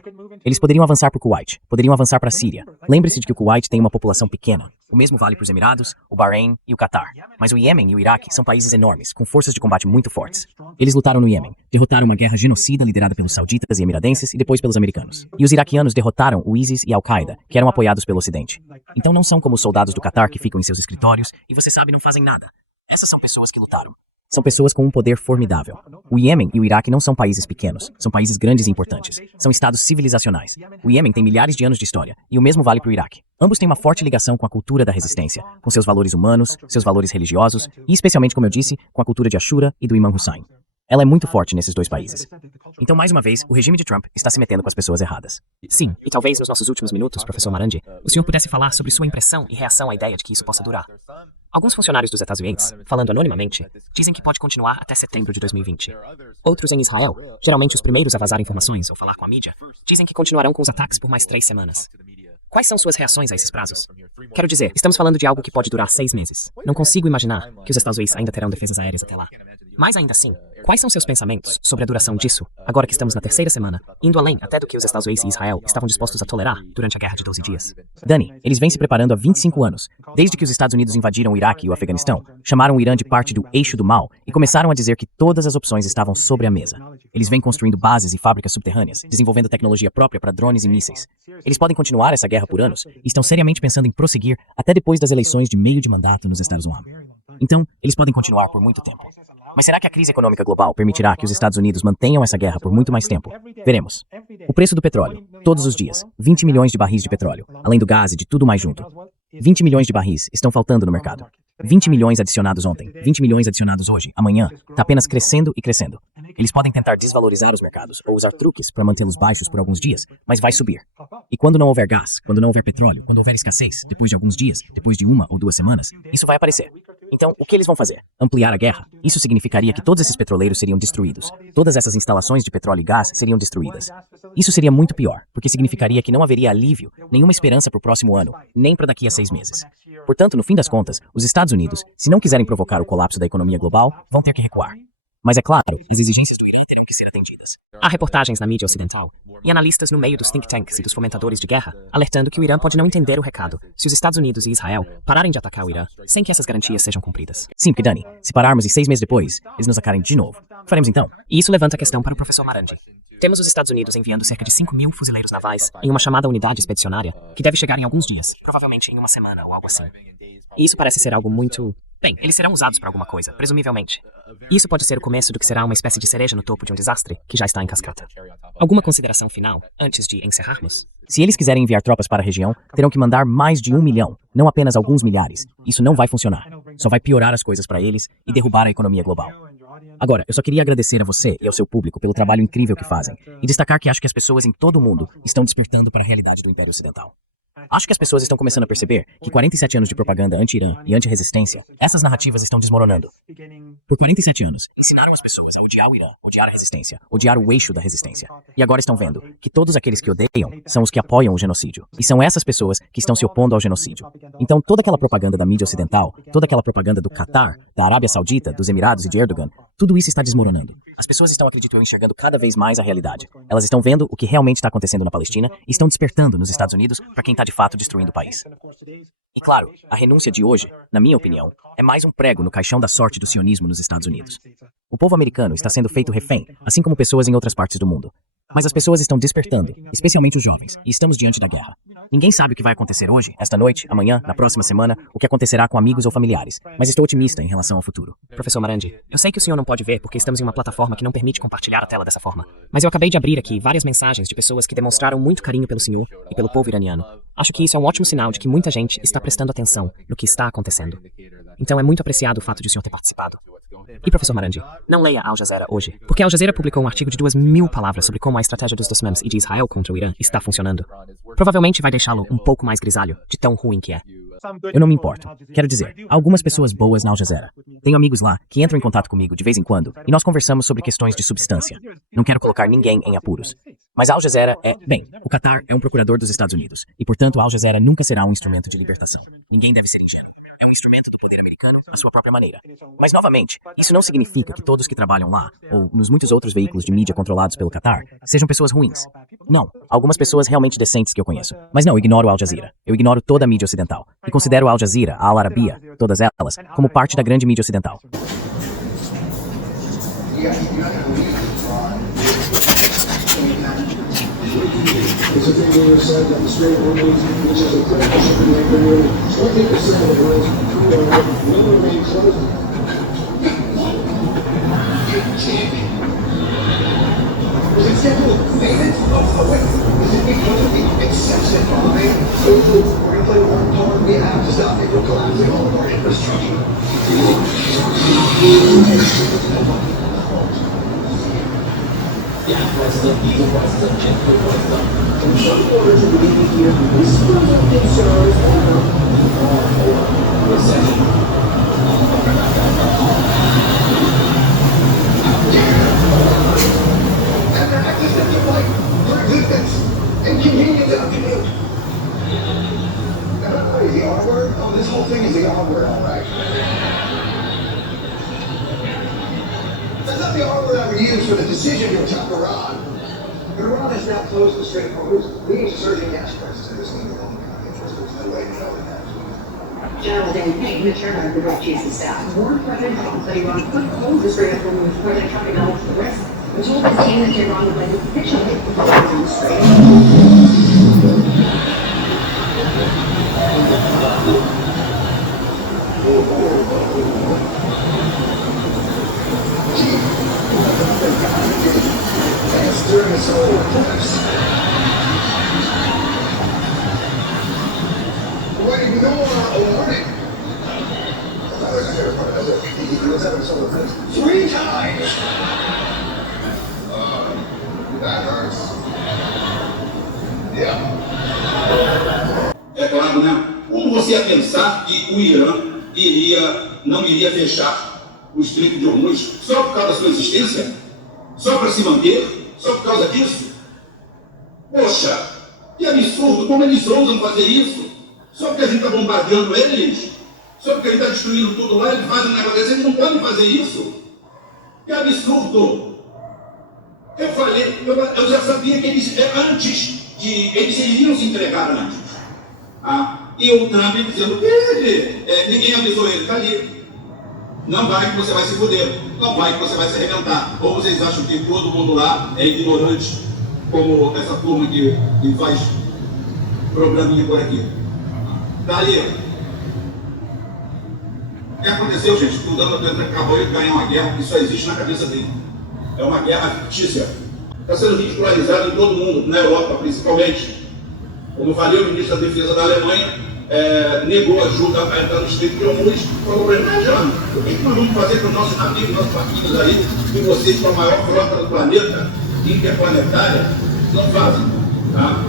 Eles poderiam avançar para o Kuwait, poderiam avançar para a Síria. Lembre-se de que o Kuwait tem uma população pequena. O mesmo vale para os Emirados, o Bahrein e o Catar. Mas o Iêmen e o Iraque são países enormes, com forças de combate muito fortes. Eles lutaram no Iêmen, derrotaram uma guerra genocida liderada pelos sauditas e emiradenses e depois pelos americanos. E os iraquianos derrotaram o ISIS e a Al-Qaeda, que eram apoiados pelo Ocidente. Então não são como os soldados do Catar que ficam em seus escritórios e você sabe não fazem nada. Essas são pessoas que lutaram. São pessoas com um poder formidável. O Iêmen e o Iraque não são países pequenos, são países grandes e importantes. São estados civilizacionais. O Iêmen tem milhares de anos de história, e o mesmo vale para o Iraque. Ambos têm uma forte ligação com a cultura da resistência, com seus valores humanos, seus valores religiosos, e especialmente, como eu disse, com a cultura de Ashura e do Imam Hussein. Ela é muito forte nesses dois países. Então, mais uma vez, o regime de Trump está se metendo com as pessoas erradas. Sim, e talvez nos nossos últimos minutos, professor Marandi, o senhor pudesse falar sobre sua impressão e reação à ideia de que isso possa durar. Alguns funcionários dos Estados Unidos, falando anonimamente, dizem que pode continuar até setembro de 2020. Outros em Israel, geralmente os primeiros a vazar informações ou falar com a mídia, dizem que continuarão com os ataques por mais 3 semanas. Quais são suas reações a esses prazos? Quero dizer, estamos falando de algo que pode durar 6 meses. Não consigo imaginar que os Estados Unidos ainda terão defesas aéreas até lá. Mas ainda assim, quais são seus pensamentos sobre a duração disso, agora que estamos na 3ª semana, indo além até do que os Estados Unidos e Israel estavam dispostos a tolerar durante a guerra de 12 dias? Dani, eles vêm se preparando há 25 anos. Desde que os Estados Unidos invadiram o Iraque e o Afeganistão, chamaram o Irã de parte do eixo do mal e começaram a dizer que todas as opções estavam sobre a mesa. Eles vêm construindo bases e fábricas subterrâneas, desenvolvendo tecnologia própria para drones e mísseis. Eles podem continuar essa guerra por anos e estão seriamente pensando em prosseguir até depois das eleições de meio de mandato nos Estados Unidos. Então, eles podem continuar por muito tempo. Mas será que a crise econômica global permitirá que os Estados Unidos mantenham essa guerra por muito mais tempo? Veremos. O preço do petróleo, todos os dias, 20 milhões de barris de petróleo, além do gás e de tudo mais junto. 20 milhões de barris estão faltando no mercado. 20 milhões adicionados ontem, 20 milhões adicionados hoje, amanhã, está apenas crescendo e crescendo. Eles podem tentar desvalorizar os mercados ou usar truques para mantê-los baixos por alguns dias, mas vai subir. E quando não houver gás, quando não houver petróleo, quando houver escassez, depois de alguns dias, depois de 1 ou 2 semanas, isso vai aparecer. Então, o que eles vão fazer? Ampliar a guerra? Isso significaria que todos esses petroleiros seriam destruídos. Todas essas instalações de petróleo e gás seriam destruídas. Isso seria muito pior, porque significaria que não haveria alívio, nenhuma esperança para o próximo ano, nem para daqui a 6 meses. Portanto, no fim das contas, os Estados Unidos, se não quiserem provocar o colapso da economia global, vão ter que recuar. Mas é claro, as exigências do Irã terão que ser atendidas. Há reportagens na mídia ocidental e analistas no meio dos think tanks e dos fomentadores de guerra alertando que o Irã pode não entender o recado se os Estados Unidos e Israel pararem de atacar o Irã sem que essas garantias sejam cumpridas. Sim, porque Dani, se pararmos e 6 meses depois, eles nos atacarem de novo, o que faremos então? E isso levanta a questão para o professor Marandi. Temos os Estados Unidos enviando cerca de 5.000 fuzileiros navais em uma chamada unidade expedicionária que deve chegar em alguns dias, provavelmente em 1 semana ou algo assim. E isso parece ser algo muito... Bem, eles serão usados para alguma coisa, presumivelmente. Isso pode ser o começo do que será uma espécie de cereja no topo de um desastre que já está em cascata. Alguma consideração final, antes de encerrarmos? Se eles quiserem enviar tropas para a região, terão que mandar mais de 1 milhão, não apenas alguns milhares. Isso não vai funcionar. Só vai piorar as coisas para eles e derrubar a economia global. Agora, eu só queria agradecer a você e ao seu público pelo trabalho incrível que fazem e destacar que acho que as pessoas em todo o mundo estão despertando para a realidade do Império Ocidental. Acho que as pessoas estão começando a perceber que 47 anos de propaganda anti-Irã e anti-resistência, essas narrativas estão desmoronando. Por 47 anos, ensinaram as pessoas a odiar o Irã, odiar a resistência, odiar o eixo da resistência. E agora estão vendo que todos aqueles que odeiam são os que apoiam o genocídio. E são essas pessoas que estão se opondo ao genocídio. Então toda aquela propaganda da mídia ocidental, toda aquela propaganda do Catar, da Arábia Saudita, dos Emirados e de Erdogan, tudo isso está desmoronando. As pessoas estão, acredito eu, enxergando cada vez mais a realidade. Elas estão vendo o que realmente está acontecendo na Palestina e estão despertando nos Estados Unidos para quem está de fato destruindo o país. E claro, a renúncia de hoje, na minha opinião, é mais um prego no caixão da sorte do sionismo nos Estados Unidos. O povo americano está sendo feito refém, assim como pessoas em outras partes do mundo. Mas as pessoas estão despertando, especialmente os jovens, e estamos diante da guerra. Ninguém sabe o que vai acontecer hoje, esta noite, amanhã, na próxima semana, o que acontecerá com amigos ou familiares, mas estou otimista em relação ao futuro. Professor Marandi, eu sei que o senhor não pode ver porque estamos em uma plataforma que não permite compartilhar a tela dessa forma, mas eu acabei de abrir aqui várias mensagens de pessoas que demonstraram muito carinho pelo senhor e pelo povo iraniano. Acho que isso é um ótimo sinal de que muita gente está prestando atenção no que está acontecendo. Então é muito apreciado o fato de o senhor ter participado. E professor Marandi, não leia a Al Jazeera hoje, porque a Al Jazeera publicou um artigo de 2.000 palavras sobre como a estratégia dos Dusmans e de Israel contra o Irã está funcionando. Provavelmente vai deixá-lo um pouco mais grisalho, de tão ruim que é. Eu não me importo. Quero dizer, há algumas pessoas boas na Al Jazeera. Tenho amigos lá que entram em contato comigo de vez em quando e nós conversamos sobre questões de substância. Não quero colocar ninguém em apuros. Mas a Al Jazeera é... Bem, o Qatar é um procurador dos Estados Unidos, e portanto a Al Jazeera nunca será um instrumento de libertação. Ninguém deve ser ingênuo. É um instrumento do poder americano à sua própria maneira. Mas, novamente, isso não significa que todos que trabalham lá, ou nos muitos outros veículos de mídia controlados pelo Qatar, sejam pessoas ruins. Não, algumas pessoas realmente decentes que eu conheço. Mas não, eu ignoro o Al Jazeera. Eu ignoro toda a mídia ocidental. E considero a Al Jazeera, a Al Arabiya, todas elas, como parte da grande mídia ocidental. That's not the R word ever used for the decision to attack Iran. Iran has now closed the Strait of Hormuz, leading to surging gas prices in this new economic interest. There's no way to know that. General Danny Payne, the chairman of the Red Chiefs of Staff, warned President Trump that Iran could close the Strait of Hormuz. President Trump acknowledged the risk and told his team that Iran would likely capitulate before closing the strait. During this whole process. Well, ignore a warning. 3 times. That hurts. Yeah. É claro, né? Como você ia pensar que o Irã não iria fechar o Estreito de Hormuz só por causa da sua existência? Só para se manter? Só por causa disso? Poxa, que absurdo! Como eles ousam fazer isso? Só porque a gente está bombardeando eles? Só porque a gente está destruindo tudo lá, eles fazem um negócio desse, eles não podem fazer isso? Que absurdo! Eu falei, eu já sabia que eles iriam se entregar antes. E o Trump dizendo que ninguém avisou ele, está ali. Não vai que você vai se fuder, não vai que você vai se arrebentar. Ou vocês acham que todo mundo lá é ignorante, como essa turma que faz programinha por aqui? Daí, o que aconteceu, gente? O Donald Trump acabou de ganhar uma guerra que só existe na cabeça dele. É uma guerra fictícia. Está sendo ridicularizado em todo mundo, na Europa principalmente. Como falei, o ministro da Defesa da Alemanha negou ajuda a entrar no Estreito de Hormuz, falou para ele: não adianta, o que nós vamos fazer com os nossos amigos, nossos parquinhos aí, que vocês, com a maior frota do planeta, interplanetária, não fazem. Tá?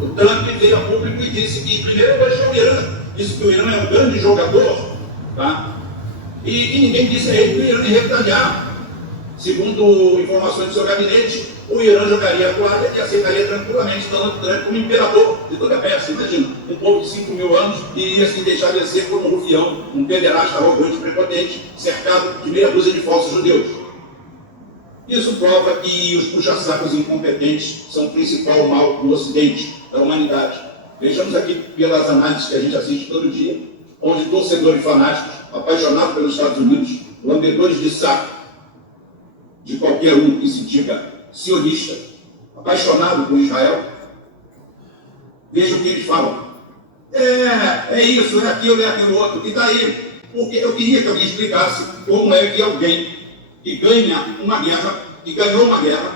O Trump veio a público e disse que primeiro baixou o Irã, disse que o Irã é um grande jogador, tá? E ninguém disse a ele que o Irã ia retalhar. Segundo informações do seu gabinete, o Irã jogaria a toalha e aceitaria tranquilamente Donald Trump como imperador de toda a Pérsia. Imagina, um povo de 5.000 anos e ia se deixar descer como um rufião, um pederasta arrogante, prepotente, cercado de meia dúzia de falsos judeus. Isso prova que os puxa-sacos incompetentes são o principal mal do Ocidente, da humanidade. Vejamos aqui pelas análises que a gente assiste todo dia, onde torcedores fanáticos, apaixonados pelos Estados Unidos, lambedores de saco de qualquer um que se diga sionista, apaixonado por Israel, veja o que eles falam. É isso, é aquilo, é aquilo outro. E daí, porque eu queria que alguém explicasse como é que alguém que ganha uma guerra, que ganhou uma guerra,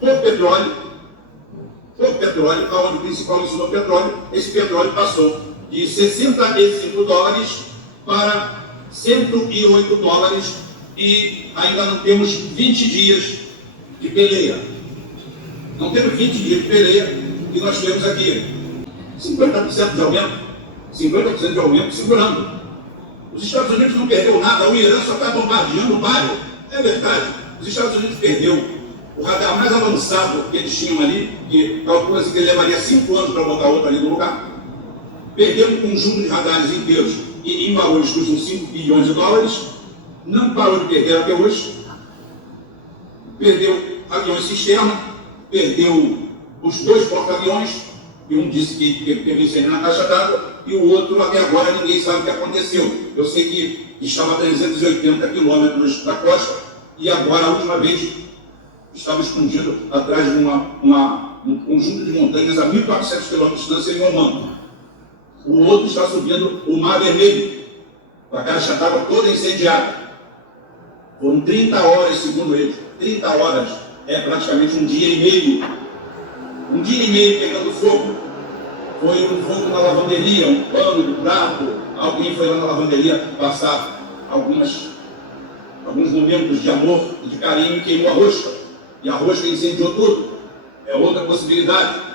por petróleo, onde o principal ensinou petróleo, esse petróleo passou de 65 dólares para 108 dólares e ainda não temos 20 dias de peleia. Não temos 20 dias de peleia e nós temos aqui 50% de aumento, 50% de aumento segurando. Os Estados Unidos não perdeu nada, o Irã só está bombardeando o bairro. É verdade, os Estados Unidos perdeu O radar mais avançado que eles tinham ali, que calcula-se que ele levaria 5 anos para botar outro ali no lugar, perdeu um conjunto de radares inteiros e em valores custam 5 bilhões de dólares, não parou de perder até hoje, perdeu aviões cisterna, perdeu os 2 porta-aviões, e um disse que teve incêndio na caixa d'água, e o outro até agora ninguém sabe o que aconteceu. Eu sei que estava a 380 quilômetros da costa, e agora a última vez estava escondido atrás de um conjunto de montanhas a 1.400 quilômetros de distância em Oman. O outro está subindo o Mar Vermelho, com a caixa d'água toda incendiada. Foram 30 horas, segundo eles. 30 horas é praticamente um dia e meio. Um dia e meio pegando fogo. Foi um fogo na lavanderia, um pano do prato. Alguém foi lá na lavanderia passar alguns momentos de amor e de carinho e queimou a rosca. E a rosca incendiou tudo. É outra possibilidade.